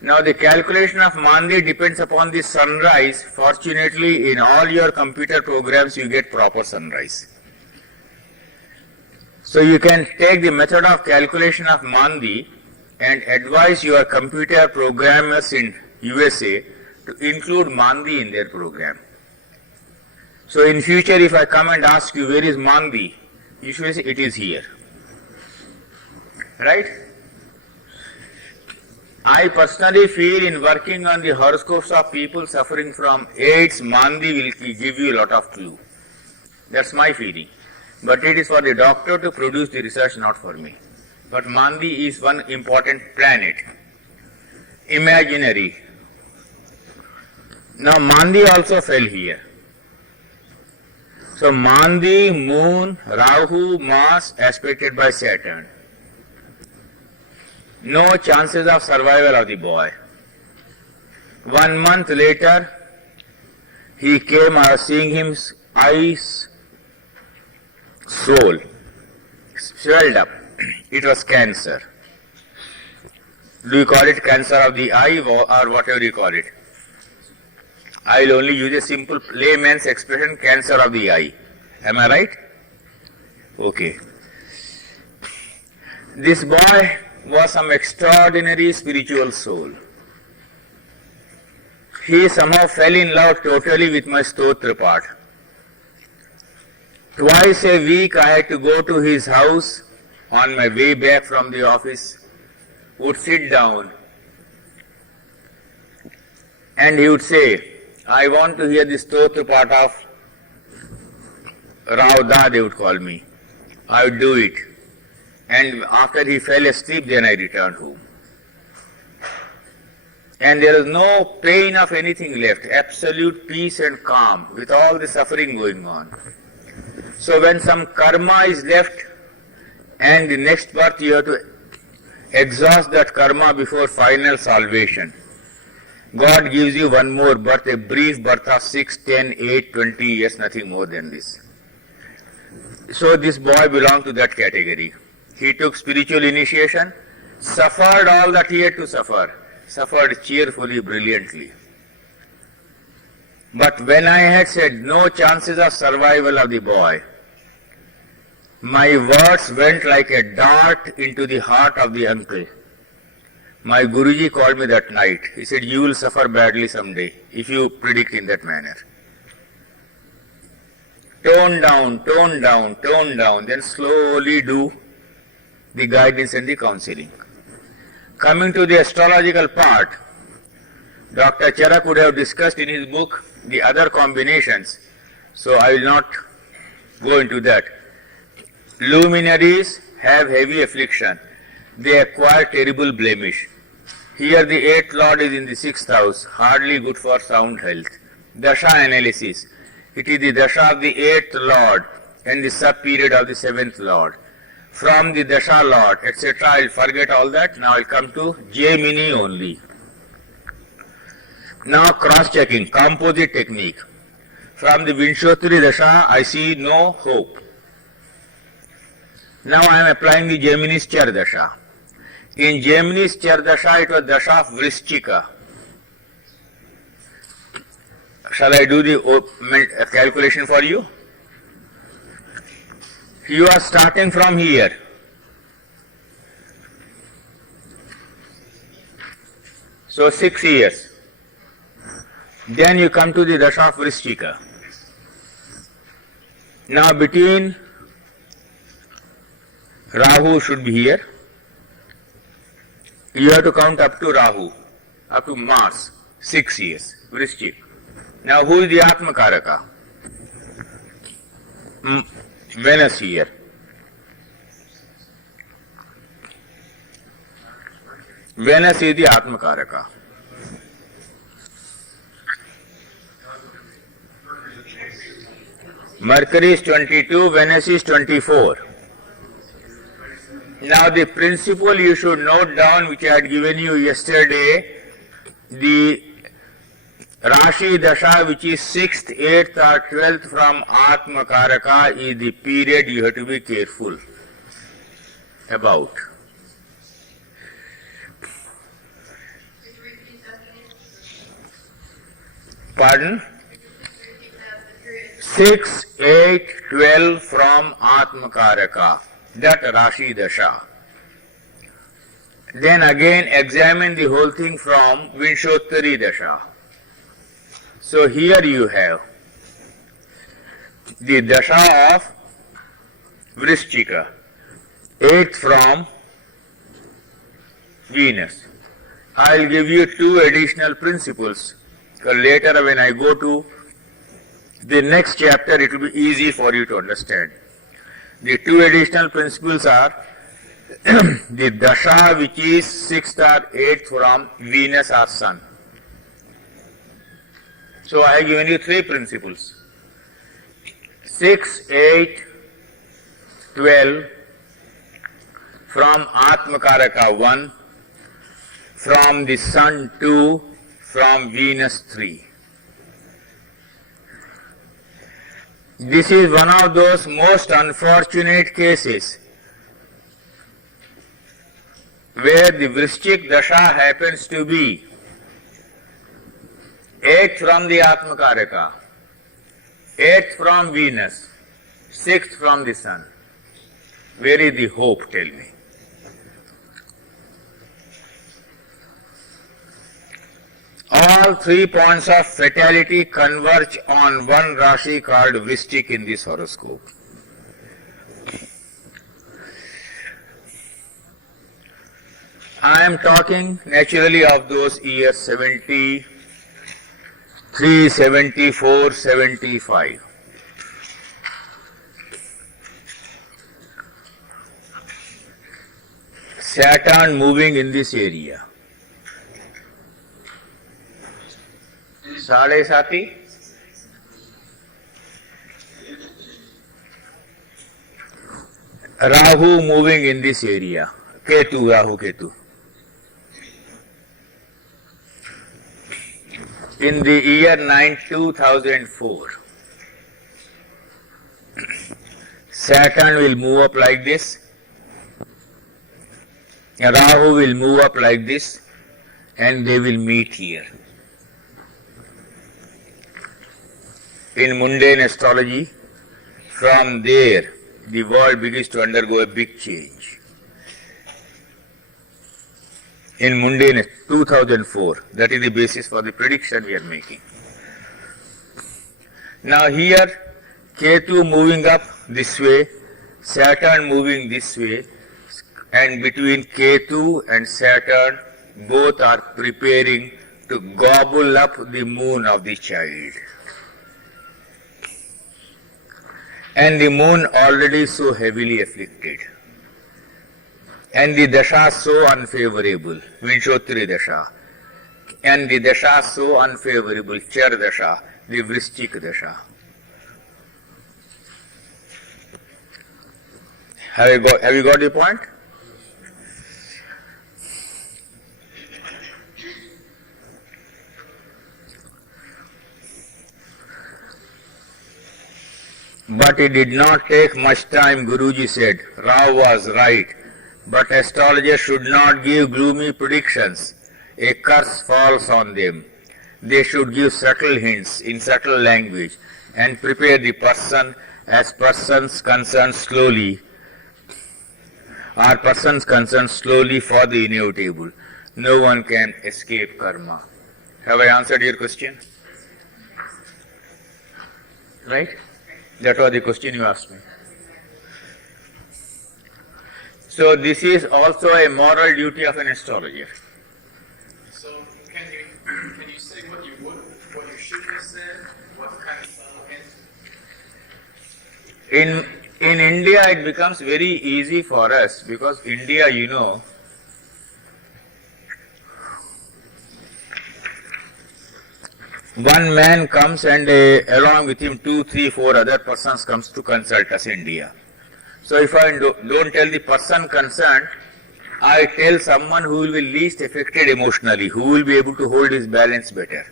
Now the calculation of Mandi depends upon the sunrise. Fortunately, in all your computer programs you get proper sunrise. So you can take the method of calculation of Mandi and advise your computer programmers in USA to include Mandi in their program. So in future, if I come and ask you where is Mandi, you should say it is here. Right? I personally feel in working on the horoscopes of people suffering from AIDS, Mandi will give you a lot of clue. That's my feeling. But it is for the doctor to produce the research, not for me. But Mandi is one important planet. Imaginary. Now Mandi also fell here. So Mandi, Moon, Rahu, Mars aspected by Saturn. No chances of survival of the boy. 1 month later, he came, I was seeing him, eyes, soul, swelled up. It was cancer. Do you call it cancer of the eye or whatever you call it? I will only use a simple layman's expression, cancer of the eye. Am I right? Okay. This boy was some extraordinary spiritual soul. He somehow fell in love totally with my stotra part. Twice a week I had to go to his house on my way back from the office, would sit down and he would say, I want to hear the stotra part of Rauda, they would call me. I would do it. And after he fell asleep, then I returned home. And there was no pain of anything left, absolute peace and calm with all the suffering going on. So when some karma is left and the next birth you have to exhaust that karma before final salvation, God gives you one more birth, a brief birth of 6, 10, 8, 20 years, nothing more than this. So this boy belonged to that category. He took spiritual initiation, suffered all that he had to suffer, suffered cheerfully, brilliantly. But when I had said no chances of survival of the boy, my words went like a dart into the heart of the uncle. My Guruji called me that night. He said, you will suffer badly someday if you predict in that manner. Tone down, tone down, tone down, then slowly do the guidance and the counseling. Coming to the astrological part, Dr. Charak would have discussed in his book the other combinations, so I will not go into that. Luminaries have heavy affliction. They acquire terrible blemish. Here the 8th Lord is in the 6th house, hardly good for sound health. Dasha analysis. It is the Dasha of the 8th Lord and the sub-period of the 7th Lord. From the Dasha Lord, etc. I will forget all that. Now I will come to Jaimini only. Now cross-checking, composite technique. From the Vinshotri Dasha, I see no hope. Now I am applying the Jaimini's Char Dasha. In Jaimini's Char Dasha, it was Dasha of Vrishchika. Shall I do the calculation for you? You are starting from here. So 6 years. Then you come to the Dasha of Vrishchika. Now between Rahu should be here. You have to count up to Rahu, up to Mars, 6 years, Vrishchik. Now who is the Atmakaraka? Venus here. Venus is the Atmakaraka. Mercury is 22, Venus is 24. Now the principle you should note down, which I had given you yesterday, the Rashi Dasha, which is 6th, 8th or 12th from Atmakaraka, is the period you have to be careful about. Pardon? 6, 8, 12 from Atmakaraka, that Rashi Dasha. Then again examine the whole thing from Vinshottari Dasha. So here you have the Dasha of Vrishchika, 8th from Venus. I will give you 2 additional principles. Later when I go to the next chapter, it will be easy for you to understand. The 2 additional principles are the Dasha which is 6th or 8th from Venus or Sun. So I have given you 3 principles. 6, 8, 12 from Atmakaraka 1, from the Sun 2, from Venus 3. This is one of those most unfortunate cases where the Vrishchik Dasha happens to be 8th from the Atmakaraka, 8th from Venus, 6th from the Sun. Where is the hope, tell me? All 3 points of fatality converge on one Rashi called Vrishchik in this horoscope. I am talking naturally of those years 73, 74, 75. Saturn moving in this area. साढ़े साथी Rahu moving in this area. Ketu, Rahu, Ketu. In the year 2004, Saturn will move up like this, Rahu will move up like this, and they will meet here. In mundane astrology, from there, the world begins to undergo a big change. In mundane 2004, that is the basis for the prediction we are making. Now here, Ketu moving up this way, Saturn moving this way, and between Ketu and Saturn, both are preparing to gobble up the moon of the child. And the moon already so heavily afflicted. And the Dasha so unfavorable, Vinshottari Dasha. And the Dasha so unfavorable, Char Dasha, the Vrishchik Dasha. Have you got the point? But it did not take much time, Guruji said. Rao was right. But astrologers should not give gloomy predictions. A curse falls on them. They should give subtle hints in subtle language and prepare the person as persons concerned slowly for the inevitable. No one can escape karma. Have I answered your question? Right? That was the question you asked me. So this is also a moral duty of an astrologer. So can you say what you should have said? What kind of hint? In India it becomes very easy for us because India, you know, one man comes and along with him 2, 3, 4 other persons comes to consult us in India. So if I don't tell the person concerned, I tell someone who will be least affected emotionally, who will be able to hold his balance better.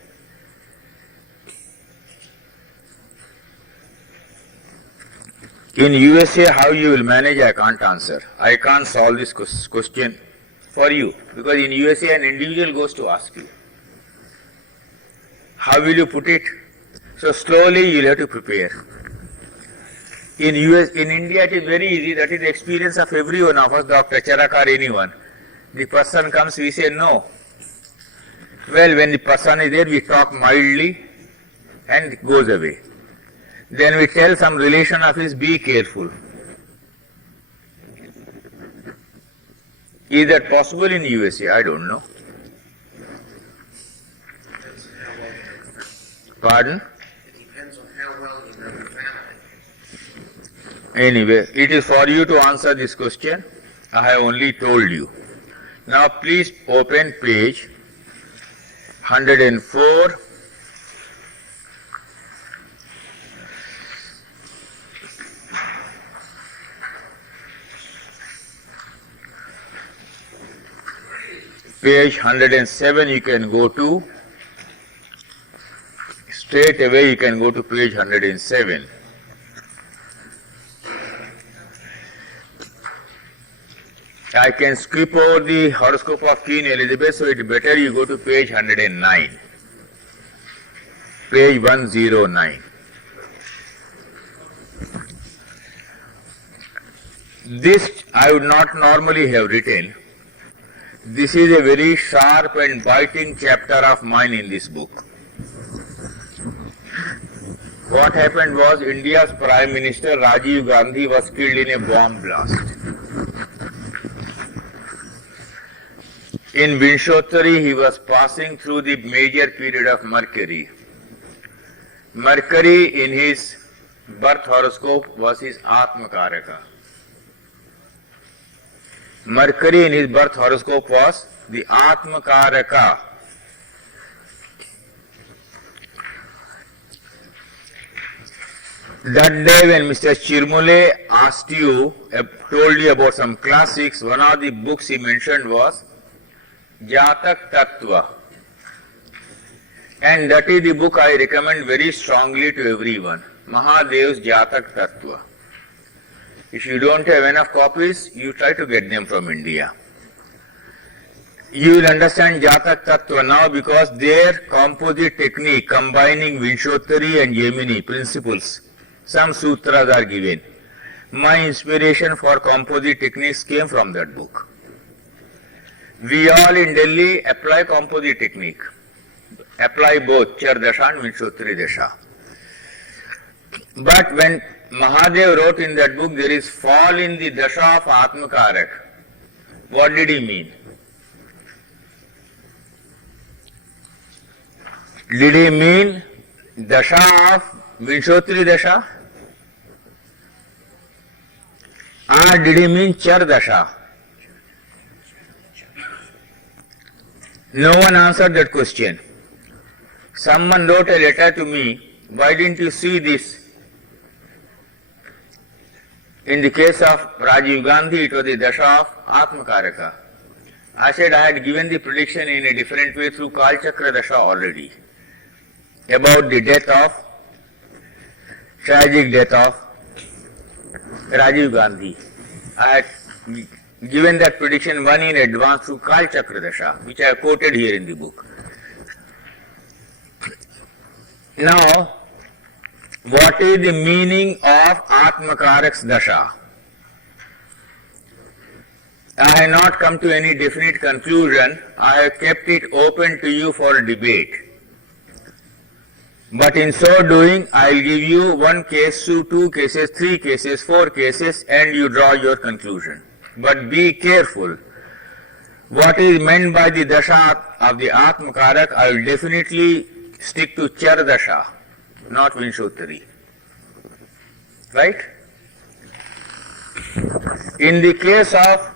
In USA, how you will manage, I can't answer. I can't solve this question for you because in USA an individual goes to ask you. How will you put it? So slowly you will have to prepare. In India it is very easy, that is the experience of every one of us, Dr. Charak or anyone. The person comes, we say no. Well, when the person is there, we talk mildly and it goes away. Then we tell some relation of his, be careful. Is that possible in USA? I don't know. Pardon? It depends on how well you know the family. Anyway, it is for you to answer this question. I have only told you. Now please open page 104. Page 107 you can go to. Straight away you can go to page 107. I can skip over the horoscope of Queen Elizabeth, so it's better you go to page 109. Page 109. This I would not normally have written. This is a very sharp and biting chapter of mine in this book. What happened was India's Prime Minister Rajiv Gandhi was killed in a bomb blast. In Vinshottari he was passing through the major period of Mercury. Mercury in his birth horoscope was his Atmakaraka. Mercury in his birth horoscope was the Atmakaraka. That day when Mr. Chirmule told you about some classics, one of the books he mentioned was Jatak Tattva. And that is the book I recommend very strongly to everyone. Mahadev's Jatak Tattva. If you don't have enough copies, you try to get them from India. You will understand Jatak Tattva now because their composite technique combining Vinshottari and Jaimini principles, some sutras are given. My inspiration for composite techniques came from that book. We all in Delhi apply composite technique. Apply both Char Dasha and Vinshottari Dasha. But when Mahadev wrote in that book, there is fall in the Dasha of Atmakarak. What did he mean? Did he mean Dasha of Vinshottari Dasha? Or did he mean Char Dasha? No one answered that question. Someone wrote a letter to me, why didn't you see this? In the case of Rajiv Gandhi, it was the Dasha of Atmakaraka. I said I had given the prediction in a different way through Kal Chakra Dasha already about the tragic death of Rajiv Gandhi. I had given that prediction 1 year in advance through Kal Chakra Dasha, which I have quoted here in the book. Now, what is the meaning of Atmakarak's Dasha? I have not come to any definite conclusion. I have kept it open to you for debate. But in so doing, I will give you 1 case, 2 cases, 3 cases, 4 cases, and you draw your conclusion. But be careful. What is meant by the Dasha of the Atmakarak, I will definitely stick to Char Dasha, not Vinshottari. Right? In the case of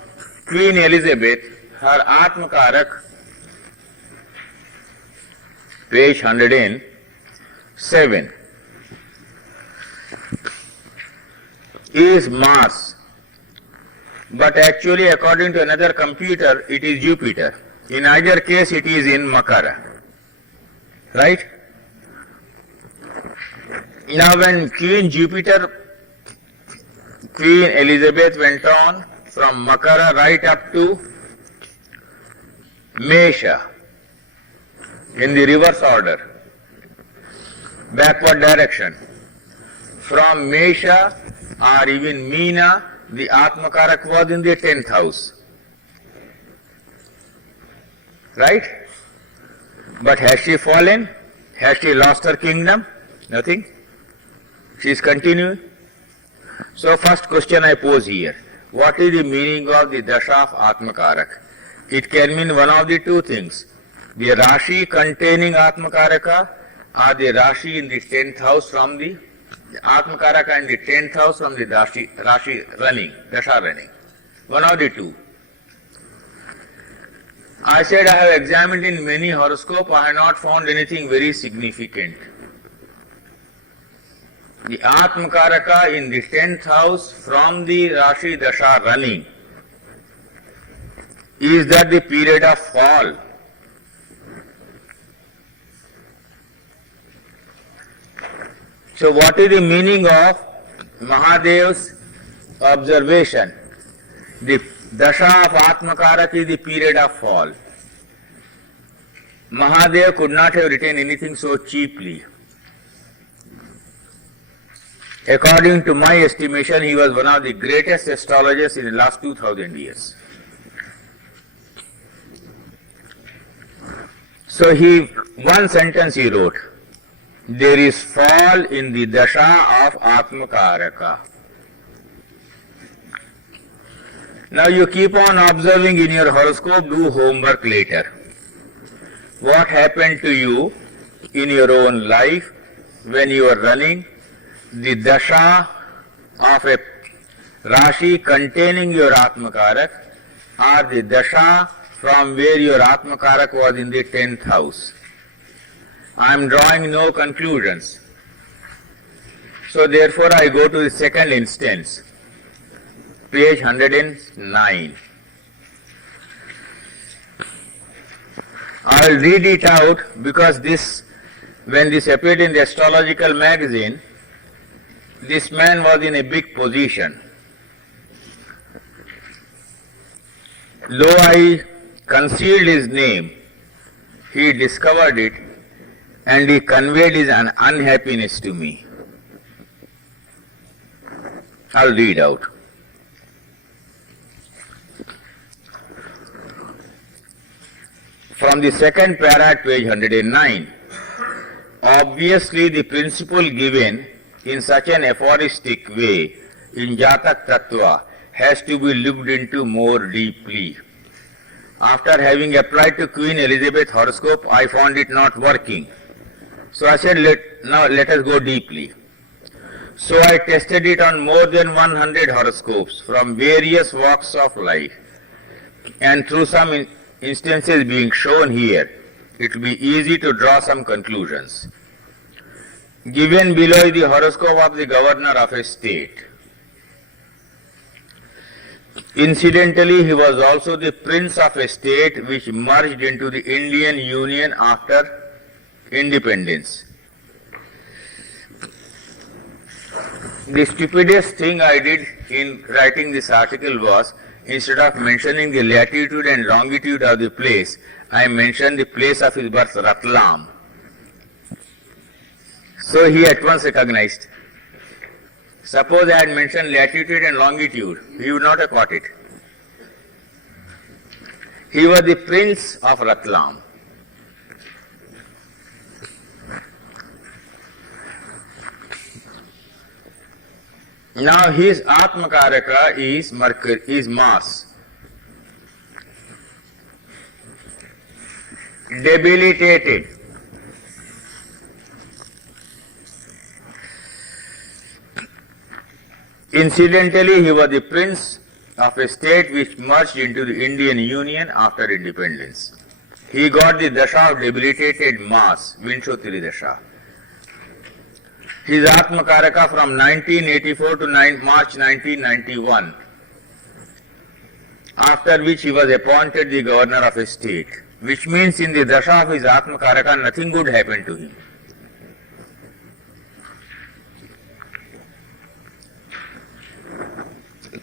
Queen Elizabeth, her Atmakarak, page 107, is Mars, but actually according to another computer it is Jupiter. In either case it is in Makara. Right? Now when Queen Elizabeth went on from Makara right up to Mesha in the reverse order, backward direction. From Mesha or even Meena, the Atmakarak was in the 10th house. Right? But has she fallen? Has she lost her kingdom? Nothing. She is continuing. So first question I pose here. What is the meaning of the Dasha of Atmakarak? It can mean one of the 2 things. The Rashi containing Atmakaraka or the Rashi in the 10th house from the Atmakaraka in the 10th house from the Rashi running, Dasha running. One of the 2. I said I have examined in many horoscopes, I have not found anything very significant. The Atmakaraka in the 10th house from the Rashi Dasha running, is that the period of fall? So what is the meaning of Mahadev's observation? The Dasha of Atmakarak is the period of fall. Mahadev could not have written anything so cheaply. According to my estimation, he was one of the greatest astrologers in the last 2000 years. So one sentence he wrote, there is fall in the Dasha of Atmakaraka. Now you keep on observing in your horoscope, do homework later. What happened to you in your own life when you are running the Dasha of a Rashi containing your Atmakarak, or the Dasha from where your Atmakarak was in the 10th house. I am drawing no conclusions. So therefore I go to the second instance, page 109. I will read it out because when this appeared in the astrological magazine, this man was in a big position. Though I concealed his name, he discovered it and he conveyed his unhappiness to me. I'll read out. From the second para, page 109. Obviously, the principle given in such an aphoristic way in Jatak Tattva has to be looked into more deeply. After having applied to Queen Elizabeth horoscope, I found it not working. So I said, now let us go deeply. So I tested it on more than 100 horoscopes from various walks of life. And through some instances being shown here, it will be easy to draw some conclusions. Given below is the horoscope of the governor of a state. Incidentally, he was also the prince of a state which merged into the Indian Union after independence. The stupidest thing I did in writing this article was, instead of mentioning the latitude and longitude of the place, I mentioned the place of his birth, Ratlam. So he at once recognized. Suppose I had mentioned latitude and longitude, he would not have caught it. He was the prince of Ratlam. Now his Atmakaraka is Mercury, is Mars. Debilitated. Incidentally, he was the prince of a state which merged into the Indian Union after independence. He got the Dasha of debilitated Mars, Vinshotiri Dasha. His Atmakaraka from 1984 to March 1991, after which he was appointed the governor of a state, which means in the Dasha of his Atmakaraka nothing good happened to him.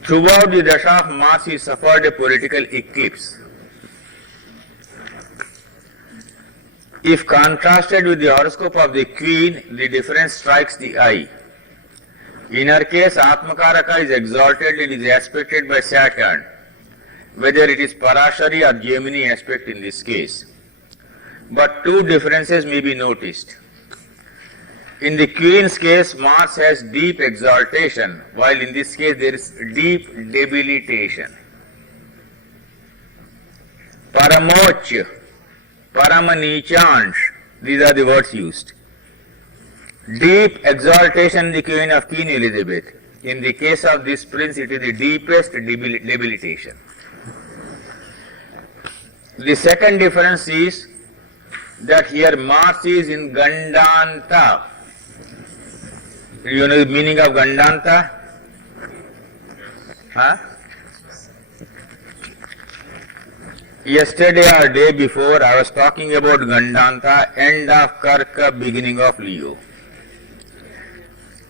Throughout the Dasha of Mars he suffered a political eclipse. If contrasted with the horoscope of the Queen, the difference strikes the eye. In her case, Atmakaraka is exalted and is aspected by Saturn, whether it is Parashari or Jaimini aspect in this case. But two differences may be noticed. In the Queen's case, Mars has deep exaltation, while in this case there is deep debilitation. Paramoch, Paramanichansh, these are the words used. Deep exaltation in the Queen of Queen Elizabeth. In the case of this prince, it is the deepest debilitation. The second difference is that here Mars is in Gandanta. You know the meaning of Gandanta? Huh? Yesterday or day before I was talking about Gandanta, end of Karka, beginning of Leo.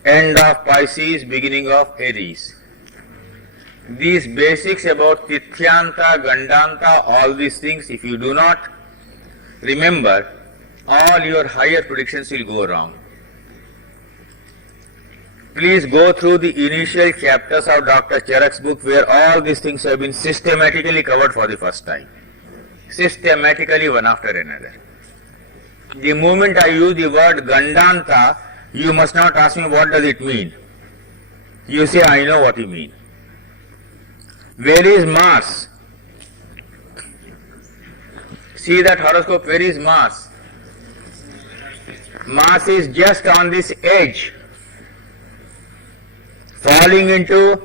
End of Pisces, beginning of Aries. These basics about Tithyanta, Gandanta, all these things, if you do not remember, all your higher predictions will go wrong. Please go through the initial chapters of Dr. Charak's book where all these things have been systematically covered for the first time. Systematically, one after another. The moment I use the word Gandanta, you must not ask me what does it mean. You say, I know what you mean. Where is Mars? See that horoscope, where is Mars? Mars is just on this edge, falling into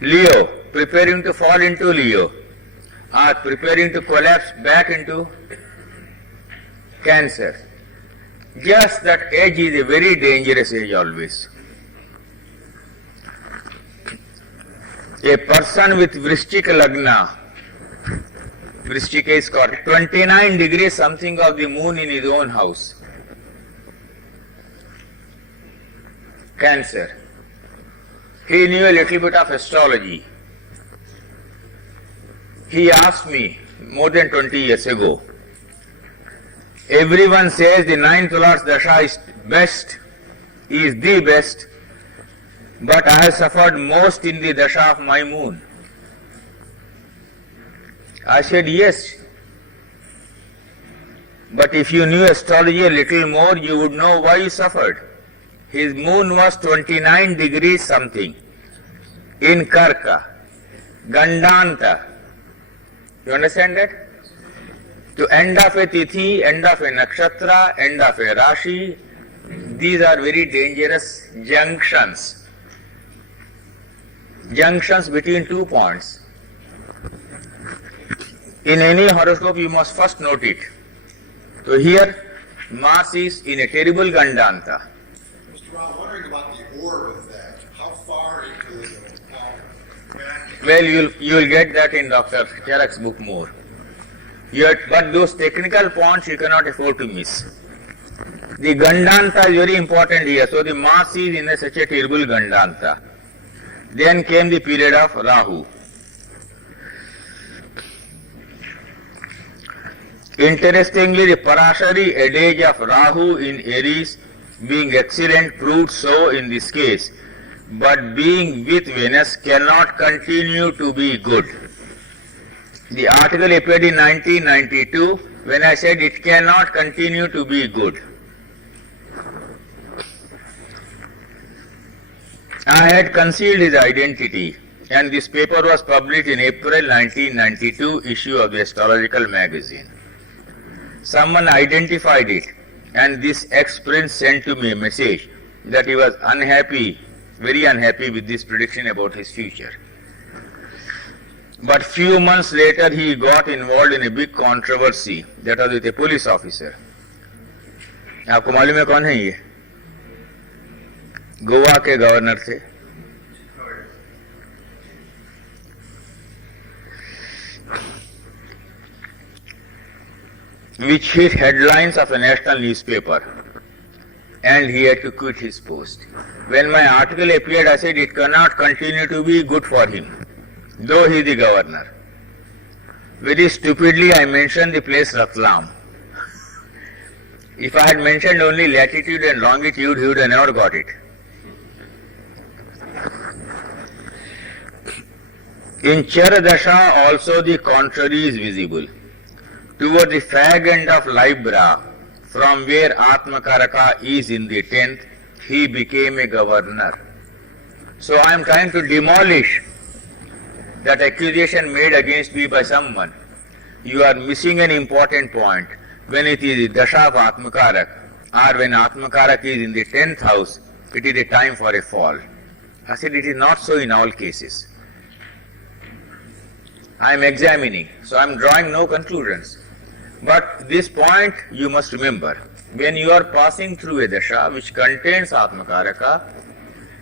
Leo, preparing to fall into Leo, or preparing to collapse back into Cancer. Just that edge is a very dangerous edge always. A person with Vrishchika Lagna, Vrishchika is called 29 degrees something of the moon in his own house. Cancer. He knew a little bit of astrology. He asked me more than 20 years ago, everyone says the 9th Lord's Dasha is best, is the best, but I have suffered most in the Dasha of my moon. I said, yes, but if you knew astrology a little more, you would know why you suffered. His moon was 29 degrees something in Karka, Gandanta. You understand that? To end of a tithi, end of a nakshatra, end of a rashi, these are very dangerous junctions. Junctions between 2 points. In any horoscope, you must first note it. So here, Mars is in a terrible Gandanta. Mr. Ron, wondering about the orb of that. How far into the back? Well, you'll get that in Dr. Charak's book more. But those technical points you cannot afford to miss. The Gandanta is very important here. So the Mars is in such a terrible Gandanta. Then came the period of Rahu. Interestingly, the Parashari adage of Rahu in Aries being excellent proved so in this case, but being with Venus cannot continue to be good. The article appeared in 1992 when I said it cannot continue to be good. I had concealed his identity, and this paper was published in April 1992 issue of the Astrological magazine. Someone identified it, and this ex-prince sent to me a message that he was unhappy, very unhappy with this prediction about his future. But few months later he got involved in a big controversy that was with a police officer. आपको मालूम है कौन है ये? गोवा के governor थे. Which hit headlines of a national newspaper, and he had to quit his post. When my article appeared, I said it cannot continue to be good for him, though he is the governor. Very stupidly I mentioned the place Ratlam. If I had mentioned only latitude and longitude, he would have never got it. In Charadasha also the contrary is visible. Toward the fag end of Libra, from where Atmakaraka is in the 10th, he became a governor. So I am trying to demolish that accusation made against me by someone. You are missing an important point. When it is the Dasha of Atmakarak, or when Atmakarak is in the 10th house, it is a time for a fall. I said it is not so in all cases. I am examining, so I am drawing no conclusions. But this point you must remember. When you are passing through a Dasha which contains Atmakaraka,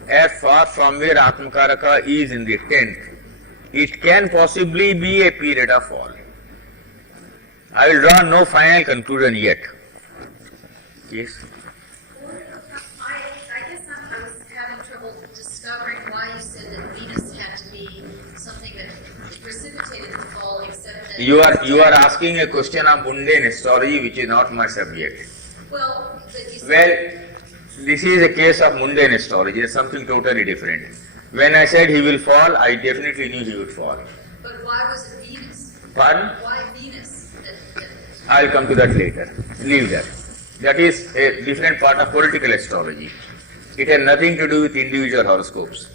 as far from where Atmakaraka is in the 10th, it can possibly be a period of fall. I will draw no final conclusion yet. Yes? I guess I was having trouble discovering why you said that Venus had to be something that precipitated the fall, except that... You are asking a question of mundane astrology which is not my subject. Well, that you said... Well, this is a case of mundane astrology, it's something totally different. When I said he will fall, I definitely knew he would fall. But why was it Venus? Pardon? Why Venus? I will come to that later. Leave that. That is a different part of political astrology. It has nothing to do with individual horoscopes.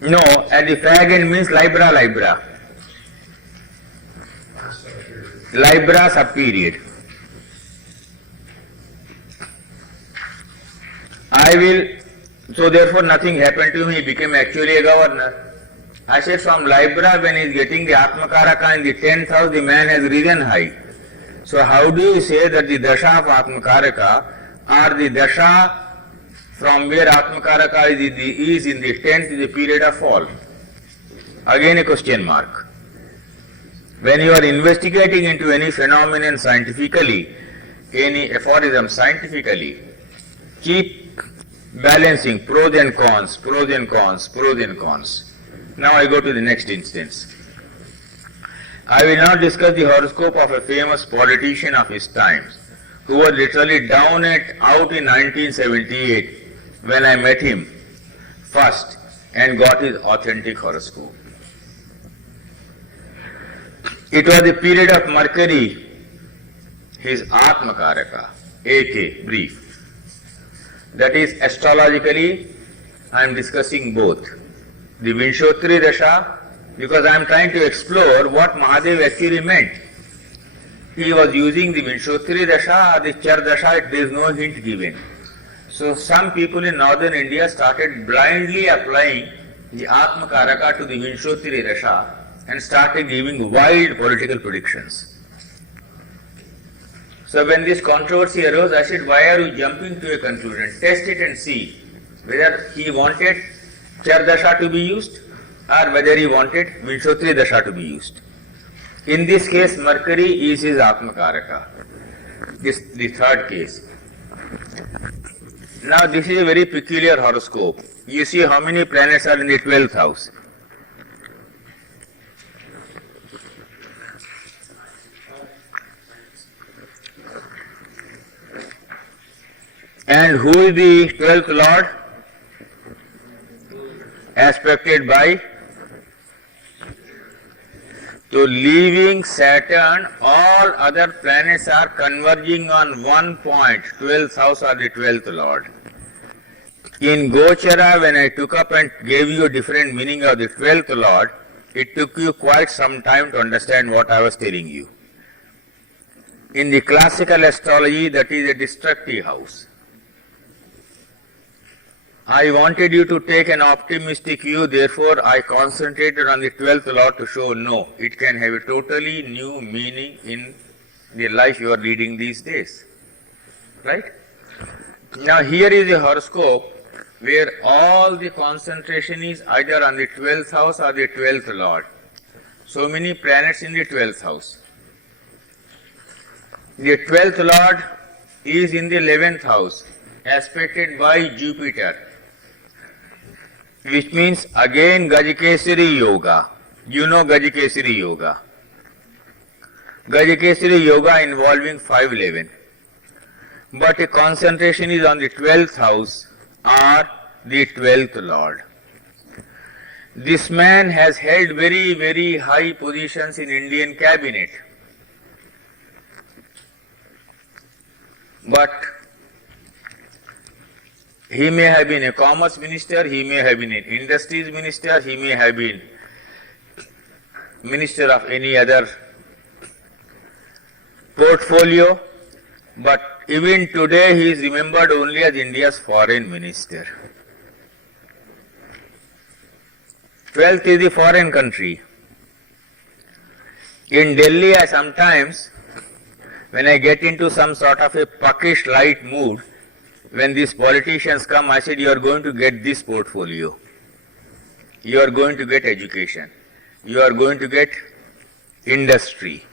No, at the fag end means Libra. Libra sub-period. So therefore nothing happened to him, he became actually a governor. I said from Libra, when he is getting the Atmakaraka in the 10th house, the man has risen high. So how do you say that the Dasha of Atmakaraka or the Dasha from where Atmakaraka is in the 10th is a period of fall? Again a question mark. When you are investigating into any phenomenon scientifically, any aphorism scientifically, keep balancing pros and cons. Now I go to the next instance. I will now discuss the horoscope of a famous politician of his times, who was literally down and out in 1978 when I met him first and got his authentic horoscope. It was the period of Mercury, his Atmakaraka, AK, brief. That is, astrologically, I am discussing both. The Vinshotri Dasha, because I am trying to explore what Mahadev actually meant. He was using the Vinshotri Dasha or the Char Dasha, there is no hint given. So some people in northern India started blindly applying the Atmakaraka to the Vinshotri Dasha and started giving wild political predictions. So when this controversy arose, I said, why are you jumping to a conclusion? Test it and see whether he wanted Char Dasha to be used or whether he wanted Vinshotri Dasha to be used. In this case, Mercury is his Atmakaraka. This the third case. Now this is a very peculiar horoscope. You see how many planets are in the 12th house. And who is the 12th Lord? Aspected by? So leaving Saturn, all other planets are converging on one point, 12th house or the 12th Lord. In Gochara, when I took up and gave you a different meaning of the 12th Lord, it took you quite some time to understand what I was telling you. In the classical astrology, that is a destructive house. I wanted you to take an optimistic view, therefore I concentrated on the 12th Lord to show no, it can have a totally new meaning in the life you are leading these days. Right? Now here is a horoscope where all the concentration is either on the 12th house or the 12th Lord. So many planets in the 12th house. The 12th Lord is in the 11th house, aspected by Jupiter, which means again Gajakesari Yoga. You know Gajakesari Yoga. Gajakesari Yoga involving 511. But a concentration is on the 12th house or the 12th Lord. This man has held very, very high positions in Indian cabinet. But he may have been a commerce minister, he may have been an industries minister, he may have been minister of any other portfolio, but even today he is remembered only as India's foreign minister. 12th is the foreign country. In Delhi, I sometimes, when I get into some sort of a puckish light mood, when these politicians come, I said, you are going to get this portfolio. You are going to get education. You are going to get industry.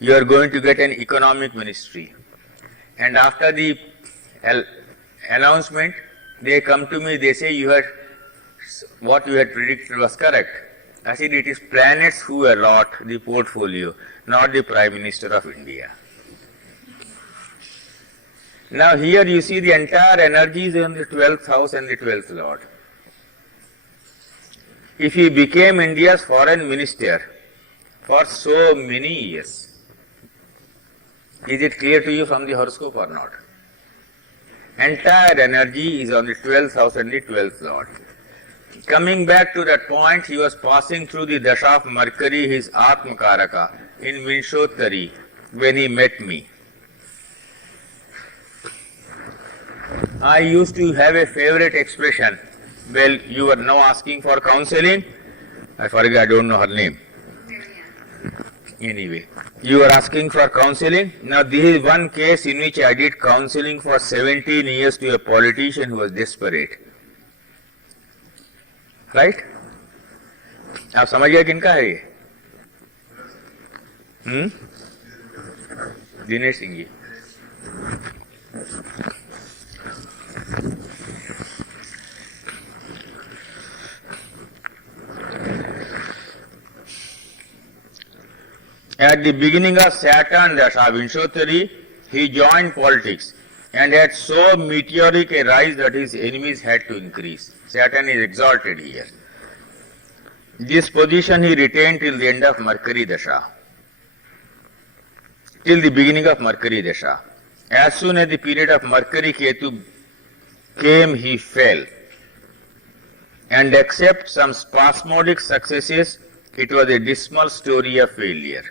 You are going to get an economic ministry. And after the announcement, they come to me, they say, what you had predicted was correct. I said, it is planets who allot the portfolio, not the Prime Minister of India. Now here you see the entire energies in the 12th house and the 12th Lord. If he became India's foreign minister for so many years, is it clear to you from the horoscope or not? Entire energy is on the 12th house and the 12th Lord. Coming back to that point, he was passing through the dasha of Mercury, his Atmakaraka, in Vinshottari, when he met me. I used to have a favorite expression. Well, you are now asking for counseling. I forget, I don't know her name. Anyway, you are asking for counseling. Now, this is one case in which I did counseling for 17 years to a politician who was desperate. Right? आप समझ गए किनका है ये? Dinesh Singh ji. At the beginning of Saturn Dasha Vinshottari, he joined politics and had so meteoric a rise that his enemies had to increase. Saturn is exalted here. This position he retained till the end of Mercury Dasha, till the beginning of Mercury Dasha. As soon as the period of Mercury Ketu came, he fell. And except some spasmodic successes, it was a dismal story of failure.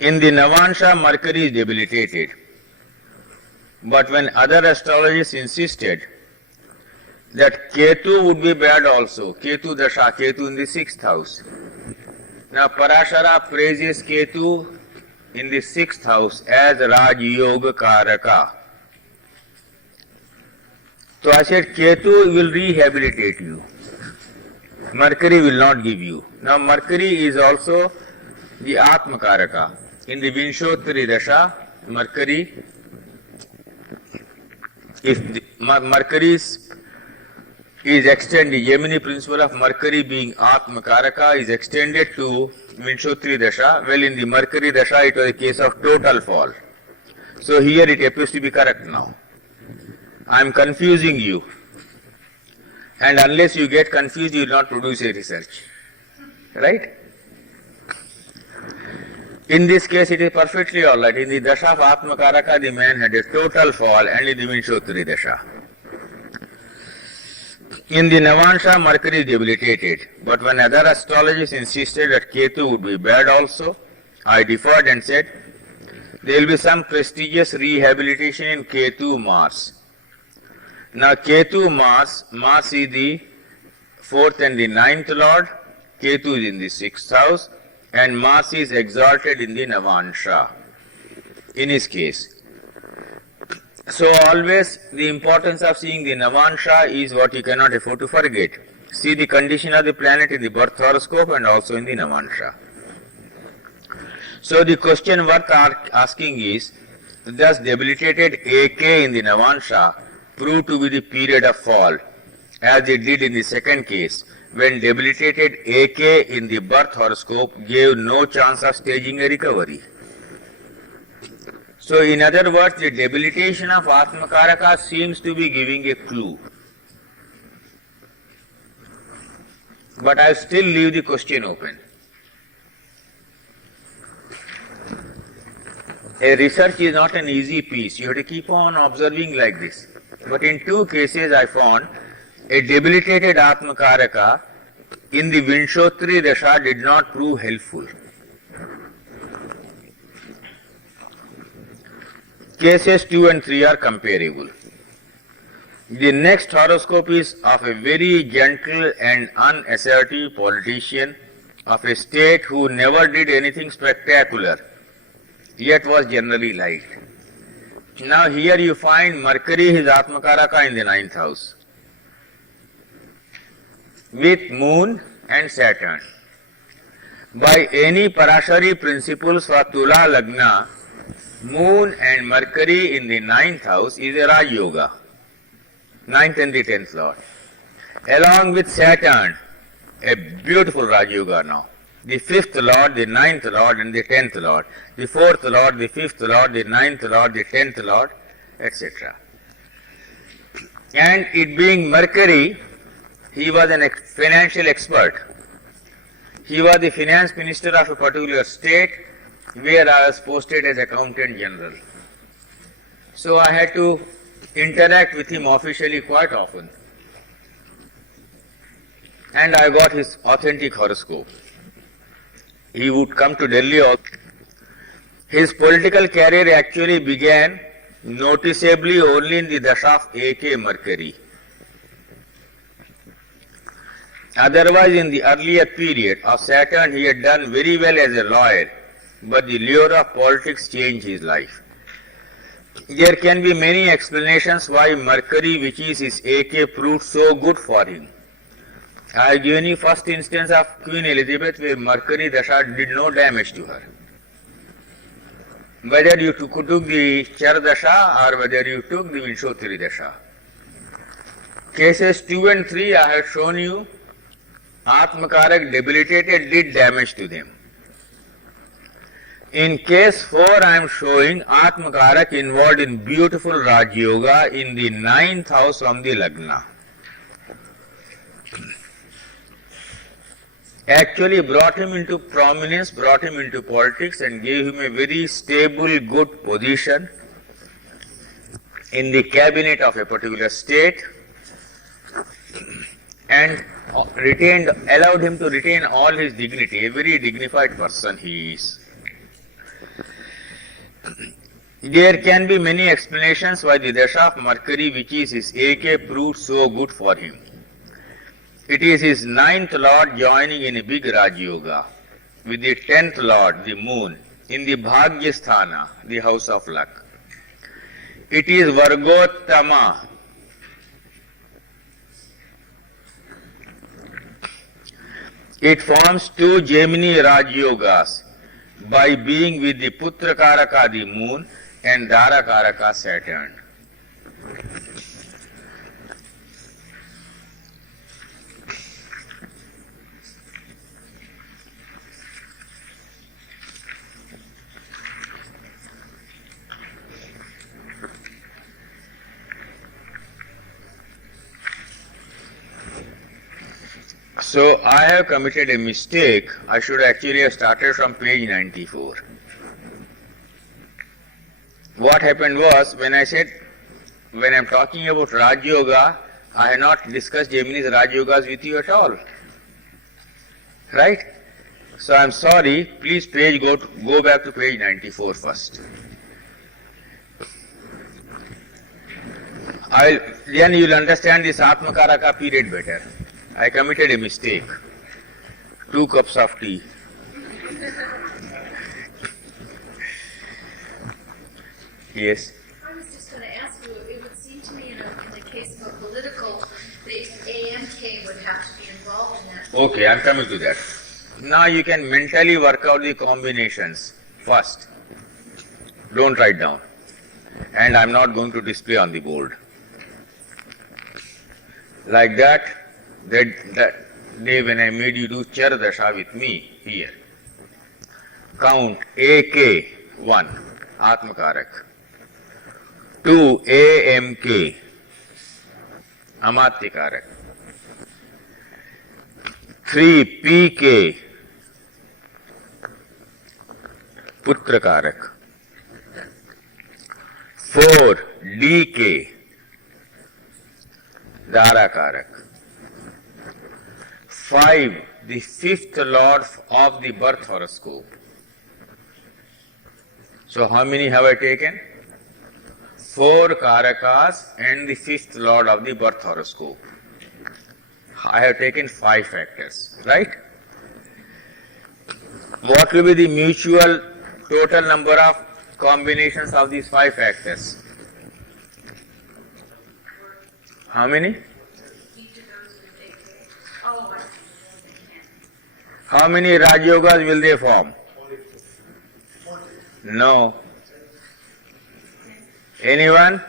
In the Navansha, Mercury is debilitated. But when other astrologers insisted that Ketu would be bad also, Ketu Dasha, Ketu in the 6th house. Now Parashara praises Ketu in the 6th house as Raj Yoga Karaka. So I said, Ketu will rehabilitate you. Mercury will not give you. Now Mercury is also the Atmakaraka. In the Vinshottari Dasha, Mercury, if the, Mercury is extended, the Jaimini principle of Mercury being Atmakaraka is extended to Vinshottari Dasha. Well, in the Mercury Dasha, it was a case of total fall. So here it appears to be correct now. I am confusing you. And unless you get confused, you will not produce a research. Right? In this case, it is perfectly all right. In the Dasha of Atmakaraka, the man had a total fall, and in the Vinshottari Dasha. In the Navansha, Mercury is debilitated. But when other astrologers insisted that Ketu would be bad also, I deferred and said, there will be some prestigious rehabilitation in Ketu Mars. Now Ketu Mars is the 4th and the 9th lord, Ketu is in the 6th house, and Mars is exalted in the Navansha, in his case. So always the importance of seeing the Navansha is what you cannot afford to forget. See the condition of the planet in the birth horoscope and also in the Navansha. So the question worth asking is, does debilitated AK in the Navansha prove to be the period of fall, as it did in the second case, when debilitated AK in the birth horoscope gave no chance of staging a recovery? So in other words, the debilitation of Atmakaraka seems to be giving a clue. But I still leave the question open. A research is not an easy piece. You have to keep on observing like this. But in two cases I found a debilitated Atmakaraka in the Vinshottari Dasha did not prove helpful. Cases 2 and 3 are comparable. The next horoscope is of a very gentle and unassertive politician of a state who never did anything spectacular, yet was generally liked. Now here you find Mercury, his Atmakaraka, in the 9th house, with Moon and Saturn. By any Parashari principles for Tula Lagna, Moon and Mercury in the 9th house is a Raj Yoga, 9th and the 10th Lord. Along with Saturn, a beautiful Raj Yoga now. The 5th Lord, the 9th Lord, and the 10th Lord. The 4th Lord, the 5th Lord, the 9th Lord, the 10th Lord, etc. And it being Mercury, he was a financial expert. He was the finance minister of a particular state where I was posted as accountant general. So I had to interact with him officially quite often. And I got his authentic horoscope. He would come to Delhi. His political career actually began noticeably only in the Dasha of AK Mercury. Otherwise, in the earlier period of Saturn, he had done very well as a lawyer, but the lure of politics changed his life. There can be many explanations why Mercury, which is his AK, proved so good for him. I have given you first instance of Queen Elizabeth where Mercury Dasha did no damage to her. Whether you took the Char Dasha or whether you took the Vinshottari Dasha. Cases 2 and 3 I have shown you, Atmakarak debilitated did damage to them. In case 4 I am showing Atmakarak involved in beautiful Raj Yoga in the 9th house from the Lagna. Actually brought him into prominence, brought him into politics and gave him a very stable, good position in the cabinet of a particular state and allowed him to retain all his dignity. A very dignified person he is. There can be many explanations why the Dasha of Mercury, which is his AK, proved so good for him. It is his 9th Lord joining in a big Raj Yoga with the 10th Lord, the Moon, in the Bhagyasthana, the house of luck. It is Vargottama. It forms 2 Jaimini Raj Yogas. by being with the Putra Karaka, the moon, and Dara Karaka, Saturn. So I have committed a mistake. I should actually have started from page 94. What happened was, when I'm talking about Raj Yoga, I have not discussed Jaimini's Raj Yogas with you at all. Right? So I'm sorry, please go back to page 94 first. Then you'll understand this Atmakaraka period better. I committed a mistake. 2 cups of tea. Yes. I was just going to ask you, it would seem to me in the case of a political, the AMK would have to be involved in that. Okay, I'm coming to that. Now you can mentally work out the combinations first. Don't write down. And I'm not going to display on the board. Like that day when I made you do Charadasha with me here. Count AK 1, Atmakarak. 2 AMK, Amatyakarak. 3 PK, Putrakarak. 4 DK, Darakarak. 5 the 5th lord of the birth horoscope. So how many have I taken? 4 Karakas and the 5th lord of the birth horoscope. I have taken 5 factors, right? What will be the mutual total number of combinations of these 5 factors? How many? How many Rajyogas will they form? No. Anyone?